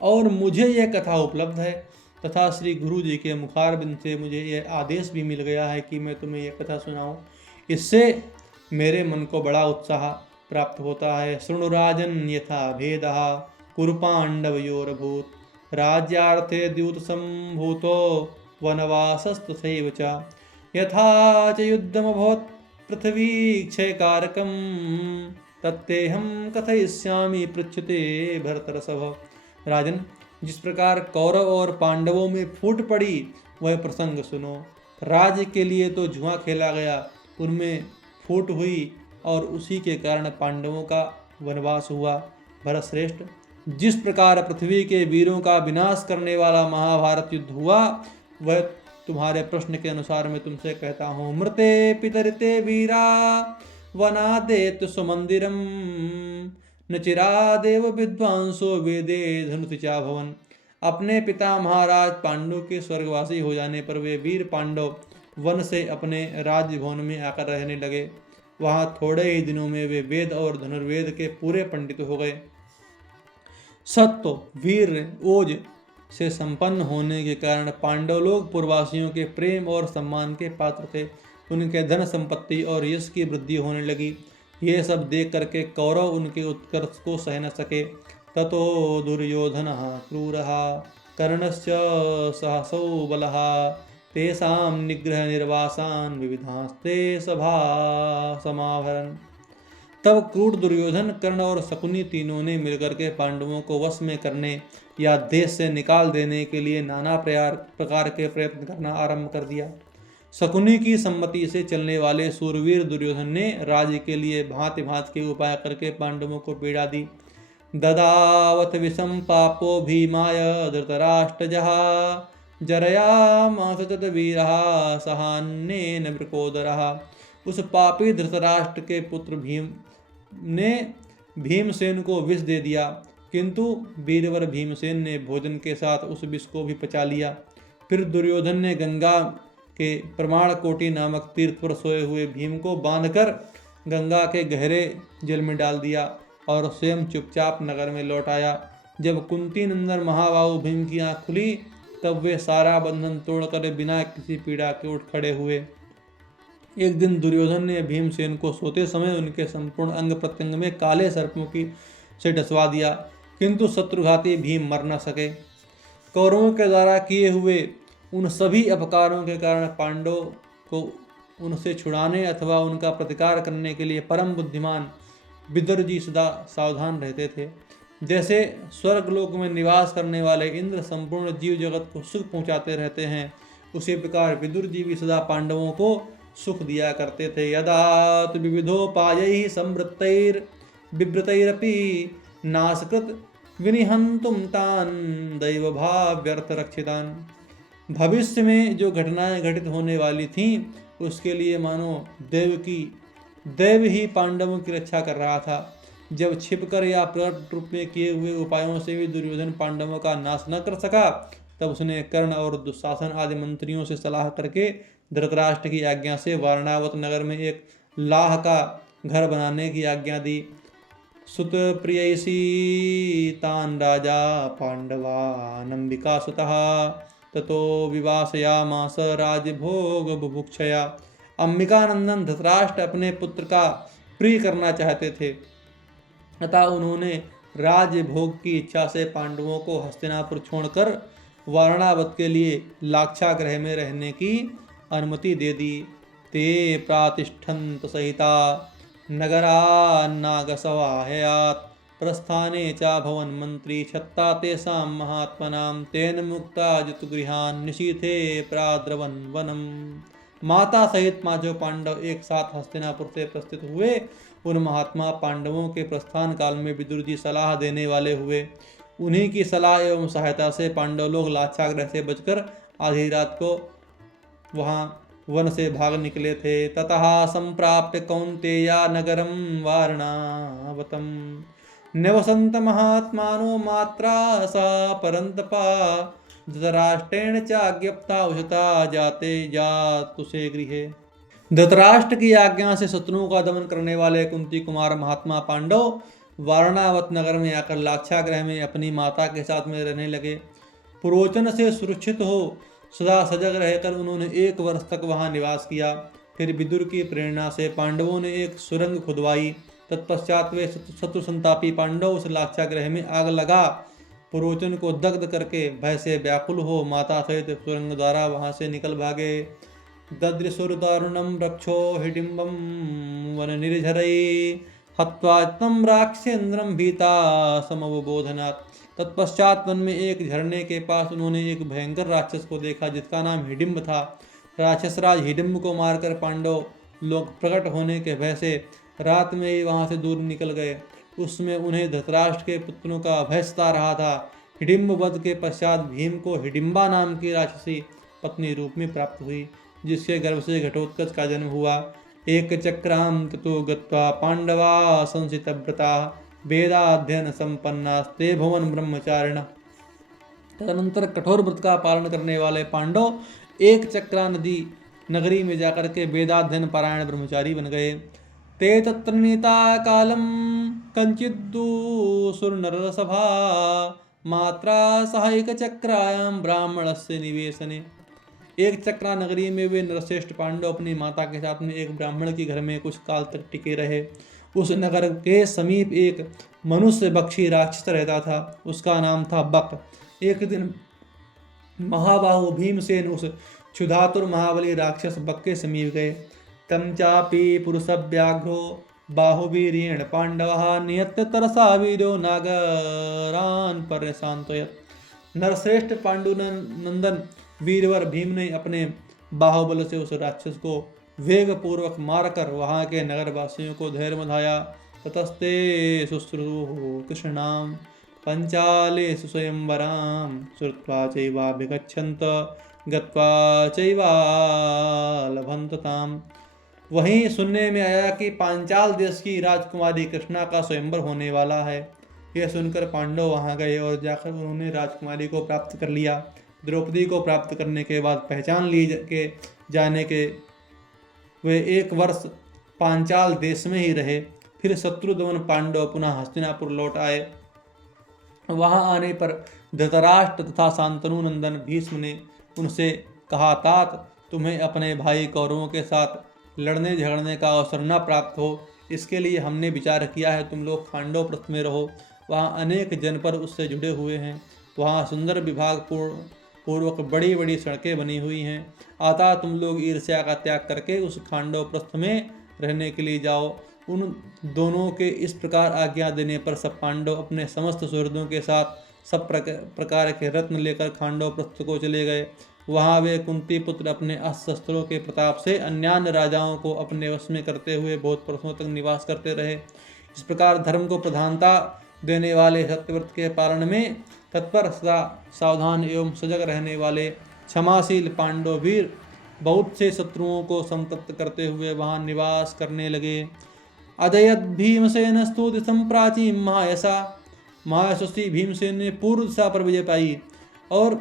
और मुझे यह कथा उपलब्ध है तथा श्री गुरु जी के मुखारबिंद से मुझे यह आदेश भी मिल गया है कि मैं तुम्हें यह कथा सुनाऊं। इससे मेरे मन को बड़ा उत्साह प्राप्त होता है। शृणु राजन यथा भेदः कुरु पांडवयोरभूत् राज्यार्थे द्यूत संभूतो वनवासस्तथैव च यथा च युद्धमभवत् पृथ्वी क्षयकारकं तत्तेऽहं कथयिष्यामि पृच्छते भरतर्षभ। राजन, जिस प्रकार कौरव और पांडवों में फूट पड़ी वह प्रसंग सुनो। राज्य के लिए तो जुआ खेला गया, उनमें फूट हुई और उसी के कारण पांडवों का वनवास हुआ। भरत श्रेष्ठ, जिस प्रकार पृथ्वी के वीरों का विनाश करने वाला महाभारत युद्ध हुआ वह तुम्हारे प्रश्न के अनुसार मैं तुमसे कहता हूँ। मृते पितरिते वीरा वनादेत सुमंदिरम न चिरादेव विद्वांसो वेदे धनुषिचा भवन। अपने पिता महाराज पांडु के स्वर्गवासी हो जाने पर वे वीर पांडव वन से अपने राजभवन में आकर रहने लगे। वहां थोड़े ही दिनों में वे वेद और धनुर्वेद के पूरे पंडित हो गए। सत्व वीर ओज से संपन्न होने के कारण पांडव लोग पूर्ववासियों के प्रेम और सम्मान के पात्र थे। उनके धन संपत्ति और यश की वृद्धि होने लगी। ये सब देख करके कौरव उनके उत्कर्ष को सह न सके। ततो दुर्योधनः क्रूरः कर्णश्च सहसौ बलः तेषां निग्रह निर्वासान् विविधास्ते सभा समाभरन्। तब क्रूर दुर्योधन, कर्ण और शकुनी तीनों ने मिलकर के पांडवों को वश में करने या देश से निकाल देने के लिए नाना प्रकार के प्रयत्न करना आरंभ कर दिया। शकुनी की सम्मति से चलने वाले सूरवीर दुर्योधन ने राज्य के लिए भांति भांति के उपाय करके पांडवों को पीड़ा दी। ददावत विषम पापो भीमाय धृतराष्ट्रजः जरयामास तद्वीरः सहान्येन वृकोदरः। उस पापी धृतराष्ट्र के पुत्र भीम ने भीमसेन को विष दे दिया, किंतु वीरवर भीमसेन ने भोजन के साथ उस विष को भी पचा लिया। फिर दुर्योधन ने गंगा के प्रमाण कोटि नामक तीर्थ पर सोए हुए भीम को बांधकर गंगा के गहरे जल में डाल दिया और स्वयं चुपचाप नगर में लौट आया। जब कुंती नंदन महाबाहु भीम की आँख खुली तब वे सारा बंधन तोड़कर बिना किसी पीड़ा के उठ खड़े हुए। एक दिन दुर्योधन ने भीमसेन को सोते समय उनके संपूर्ण अंग प्रत्यंग में काले सर्पों की से डसवा दिया, किंतु शत्रुघाती भीम मर न सके। कौरवों के द्वारा किए हुए उन सभी अपकारों के कारण पांडवों को उनसे छुड़ाने अथवा उनका प्रतिकार करने के लिए परम बुद्धिमान विदुर जी सदा सावधान रहते थे। जैसे स्वर्गलोक में निवास करने वाले इंद्र संपूर्ण जीव जगत को सुख पहुँचाते रहते हैं, उसी प्रकार विदुर जी भी सदा पांडवों को सुख दिया करते थे। यदा तु विविधोपायैः संवृत्तैर्बिभ्रतैरपि नाशकृत विनिहन्तुं तान् दैवभाव्यर्थ रक्षितान्। भविष्य में जो घटनाएं घटित होने वाली थीं उसके लिए मानो देव ही पांडवों की रक्षा कर रहा था। जब छिपकर या प्रकट रूप में किए हुए उपायों से भी दुर्योधन पांडवों का नाश न कर सका तब उसने कर्ण और दुशासन आदि मंत्रियों से सलाह करके धृतराष्ट्र की आज्ञा से वारणावत नगर में एक लाह का घर बनाने की आज्ञा दी। सुत प्रियसी तान राजा पांडवानंबिका सुतः ततो विवासयामास राजभोग बुभुक्षया। अंबिकानंदन धृतराष्ट्र अपने पुत्र का प्रिय करना चाहते थे तथा उन्होंने राजभोग की इच्छा से पांडवों को हस्तिनापुर छोड़कर वारणावत के लिए लाक्षागृह में रहने की अनुमति दे दी। ते प्रातिष्ठन्त सहिता नगरान्नागसवाहयात् प्रस्थाने च भवन मंत्री छत्ता तेषां महात्मनां तेन मुक्ता जतुगृहान् निशीथे प्राद्रवन वनम। माता सहित पांचों पांडव एक साथ हस्तिनापुर से प्रस्थित हुए। उन महात्मा पांडवों के प्रस्थान काल में विदुर जी सलाह देने वाले हुए। उन्हीं की सलाह एवं सहायता से पांडव लोग लाक्षागृह से बचकर आधी रात को वहां वन से भाग निकले थे। ततः संप्राप्य कौन्तेया नगरम वारणावतम निवसन्त महात्मानो मात्रा सा परंतपा धृतराष्ट्रेण चाज्ञप्ता उषता जाते जातुषे गृहे। धृतराष्ट्र की आज्ञा से शत्रुओं का दमन करने वाले कुंती कुमार महात्मा पांडव वारणावत नगर में आकर लाक्षागृह में अपनी माता के साथ में रहने लगे। पुरोचन से सुरक्षित हो सदा सजग रहकर उन्होंने 1 वर्ष तक वहां निवास किया। फिर विदुर की प्रेरणा से पांडवों ने एक सुरंग खुदवाई। तत्पश्चात वे शत्रु संतापी पांडव उस लाक्षागृह में आग लगा पुरोचन को दग्ध करके भय से व्याकुल हो माता सहित सुरंग द्वारा वहां से निकल भागे। ददृशुर्दारुणं रक्षो हिडिम्बं वननिर्झरैः हत्वा तं राक्षसेन्द्रं भीता समवबोधनात्। तत्पश्चात वन में एक झरने के पास उन्होंने एक भयंकर राक्षस को देखा जिसका नाम हिडिम्ब था। राक्षसराज हिडिम्ब को मारकर पांडव लोग प्रकट होने के भय से रात में ही वहां से दूर निकल गए। उसमें उन्हें धृतराष्ट्र के पुत्रों का भय सता रहा था। हिडिम्ब वध के पश्चात भीम को हिडिम्बा नाम की राक्षसी पत्नी रूप में प्राप्त हुई जिसके गर्भ से घटोत्कच का जन्म हुआ। एक चक्राम ततो गत्वा पांडवा संसितव्रता वेदाध्ययन संपन्नास्ते भवन ब्रह्मचारिण। तदनंतर कठोर व्रत का पालन करने वाले पांडव एक चक्रा नदी नगरी में जाकर के वेदाध्ययन पारायण ब्रह्मचारी बन गए। ते तत्र नीता कालम कंचिदुसुर नरसभा मात्रा सहायक चक्रायाम ब्राह्मणस्य निवेशने। एक चक्रा नगरी में वे नरश्रेष्ठ पांडव अपनी माता के साथ में एक ब्राह्मण के घर में कुछ काल तक टिके रहे। उस नगर के समीप एक मनुष्य बक्षी राक्षस रहता था। उसका नाम था बक। एक दिन महाबाहु भीमसेन उस क्षुधातुर महाबली राक्षस बक के समीप गए। तम चापि पुरुषव्याघ्रो बाहुवीर्येण पांडवः नियत्य तरसा वीरो नागरान पर्यशान्तयत्। नरश्रेष्ठ पांडुनंदन वीरवर भीम ने अपने बाहुबल से उस राक्षस को वेग पूर्वक मारकर वहां के नगरवासियों को धैर्य बंधाया। ततस्ते शुश्रूषु कृष्णाम पंचालेषु स्वयंवराम श्रुत्वा चैवाभिगच्छन्त गत्वा चैवा लभन्त ताम। वहीं सुनने में आया कि पांचाल देश की राजकुमारी कृष्णा का स्वयंवर होने वाला है। यह सुनकर पांडव वहां गए और जाकर उन्होंने राजकुमारी को प्राप्त कर लिया। द्रौपदी को प्राप्त करने के बाद पहचान ली के जाने के वे 1 वर्ष पांचाल देश में ही रहे। फिर शत्रुदमन पांडव पुनः हस्तिनापुर लौट आए। वहां आने पर धृतराष्ट्र तथा शांतनु नंदन भीष्म ने उनसे कहा, तात तुम्हें अपने भाई कौरवों के साथ लड़ने झगड़ने का अवसर न प्राप्त हो, इसके लिए हमने विचार किया है तुम लोग खांडव प्रस्थ में रहो। वहाँ अनेक जनपद उससे जुड़े हुए हैं। वहाँ सुंदर विभाग पूर्वक बड़ी बड़ी सड़कें बनी हुई हैं। अतः तुम लोग ईर्ष्या का त्याग करके उस खांडव प्रस्थ में रहने के लिए जाओ। उन दोनों के इस प्रकार आज्ञा देने पर सब पांडव अपने समस्त सुहृदों के साथ सब प्रकार के रत्न लेकर खांडव प्रस्थ को चले गए। वहाँ वे कुंती पुत्र अपने अस्त्र शस्त्रों के प्रताप से अन्यान्य राजाओं को अपने वश में करते हुए बहुत वर्षों तक निवास करते रहे। इस प्रकार धर्म को प्रधानता देने वाले सत्यव्रत के पालन में तत्पर सदा सावधान एवं सजग रहने वाले क्षमाशील पांडव वीर बहुत से शत्रुओं को संतप्त करते हुए वहां निवास करने लगे। अजयत भीमसेन स्तुति संप्राची महायशस्वी भीमसेन ने पूर्व दिशा पर विजय पाई और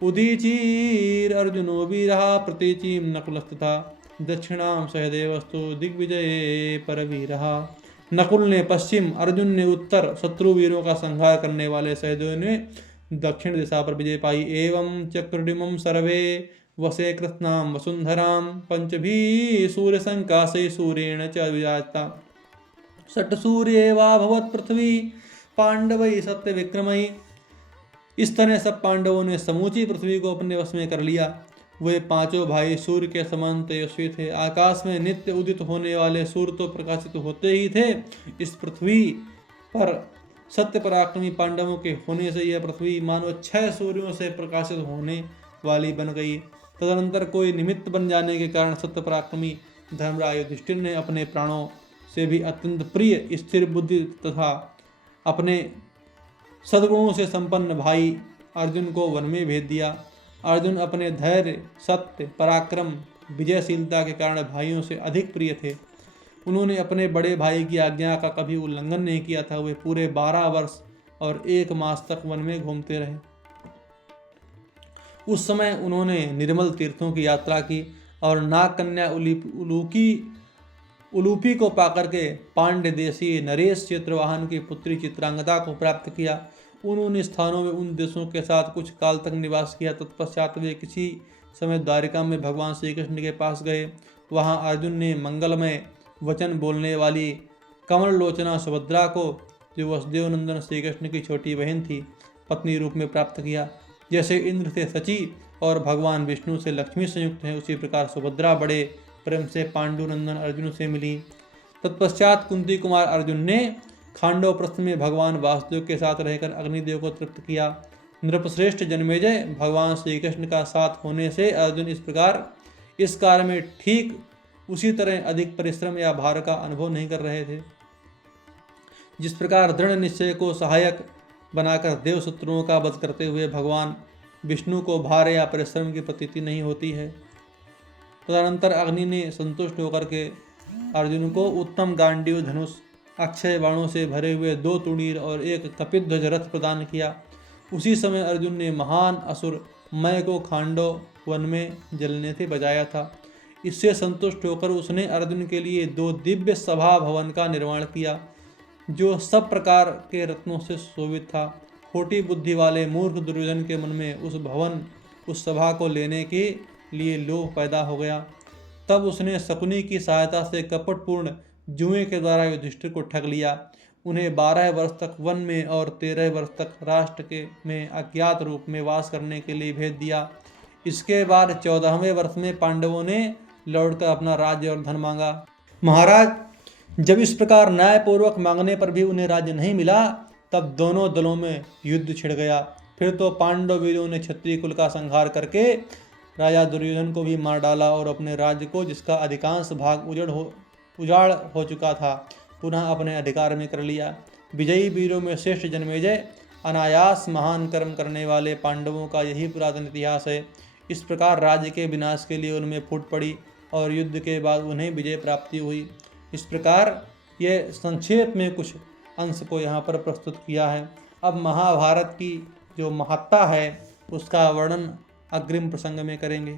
उदीचीर अर्जुनो वीरहा प्रतीचीम नकुलस्तथा। दक्षिणाम सहदेवस्तु दिग्विजय परवीरः। नकुल ने पश्चिम, अर्जुन ने उत्तर शत्रु वीरों का संहार करने वाले सहदेव ने दक्षिण दिशा पर विजय पाई। एवं चक्रुडिमं सर्वे वसे कृत्स्नाम वसुंधराम पंचभी सूर्य संकाशे सूर्येण च विराजता षट सूर्येवा भवत पृथ्वी पांडवै सत्य विक्रमई। इस तरह सब पांडवों ने समूची पृथ्वी को अपने वश में कर लिया। वे पांचों भाई सूर्य के समान तेजस्वी थे। आकाश में नित्य उदित होने वाले सूर्य तो प्रकाशित होते ही थे। इस पृथ्वी पर सत्य पराक्रमी पांडवों के होने से यह पृथ्वी मानो 6 सूर्यों से प्रकाशित होने वाली बन गई। तदनंतर कोई निमित्त बन जाने के कारण सत्य पराक्रमी धर्मराज युधिष्ठिर ने अपने प्राणों से भी अत्यंत प्रिय स्थिर बुद्धि तथा अपने सद्गुणों से संपन्न भाई अर्जुन को वन में भेज दिया। अर्जुन अपने धैर्य, सत्य, पराक्रम, विजयशीलता के कारण भाइयों से अधिक प्रिय थे। उन्होंने अपने बड़े भाई की आज्ञा का कभी उल्लंघन नहीं किया था। वे पूरे 12 वर्ष और 1 मास तक वन में घूमते रहे। उस समय उन्होंने निर्मल तीर्थों की यात्रा की और नाग कन्या उलूपी को पाकर के पांड्य देशी नरेश चित्रवाहन की पुत्री चित्रांगदा को प्राप्त किया। उन्होंने स्थानों में उन देशों के साथ कुछ काल तक निवास किया। तत्पश्चात वे किसी समय द्वारिका में भगवान श्री कृष्ण के पास गए। वहां अर्जुन ने मंगलमय वचन बोलने वाली कमल लोचना सुभद्रा को, जो वसुदेव नंदन श्री कृष्ण की छोटी बहन थी, पत्नी रूप में प्राप्त किया। जैसे इंद्र से सची और भगवान विष्णु से लक्ष्मी संयुक्त हैं, उसी प्रकार सुभद्रा बड़े प्रेम से पांडुनंदन अर्जुन से मिली। तत्पश्चात कुंती कुमार अर्जुन ने खांडवप्रस्थ में भगवान वासुदेव के साथ रहकर अग्निदेव को तृप्त किया। नृपश्रेष्ठ जन्मेजय भगवान श्री कृष्ण का साथ होने से अर्जुन इस प्रकार इस कार्य में ठीक उसी तरह अधिक परिश्रम या भार का अनुभव नहीं कर रहे थे। जिस प्रकार दृढ़ निश्चय को सहायक बनाकर देव शत्रुओं का वध करते हुए भगवान विष्णु को भार या परिश्रम की प्रतीति नहीं होती है। तदनंतर अग्नि ने संतुष्ट होकर के अर्जुन को उत्तम गांडीव धनुष, अक्षय बाणों से भरे हुए 2 तुणीर और 1 कपिध्वज रथ प्रदान किया। उसी समय अर्जुन ने महान असुर मय को खांडव वन में जलने से बचाया था। इससे संतुष्ट होकर उसने अर्जुन के लिए 2 दिव्य सभा भवन का निर्माण किया, जो सब प्रकार के रत्नों से शोभित था। खोटी बुद्धि वाले मूर्ख दुर्योधन के मन में उस सभा को लेने के लिए लोभ पैदा हो गया। तब उसने शकुनी की सहायता से कपटपूर्ण जुए के द्वारा युधिष्ठिर को ठग लिया। उन्हें 12 वर्ष तक वन में और 13 वर्ष तक राष्ट्र में अज्ञात रूप में वास करने के लिए भेज दिया। इसके बाद 14वें वर्ष में पांडवों ने लौटकर अपना राज्य और धन मांगा। महाराज, जब इस प्रकार न्यायपूर्वक मांगने पर भी उन्हें राज्य नहीं मिला, तब दोनों दलों में युद्ध छिड़ गया। फिर तो पांडव वीरों ने क्षत्रिय कुल का संहार करके राजा दुर्योधन को भी मार डाला और अपने राज्य को, जिसका अधिकांश भाग उजाड़ हो चुका था, पुनः अपने अधिकार में कर लिया। विजयी वीरों में श्रेष्ठ जन्मेजय अनायास महान कर्म करने वाले पांडवों का यही पुरातन इतिहास है। इस प्रकार राज्य के विनाश के लिए उनमें फूट पड़ी और युद्ध के बाद उन्हें विजय प्राप्ति हुई। इस प्रकार यह संक्षेप में कुछ अंश को यहाँ पर प्रस्तुत किया है। अब महाभारत की जो महत्ता है उसका वर्णन अग्रिम प्रसंग में करेंगे।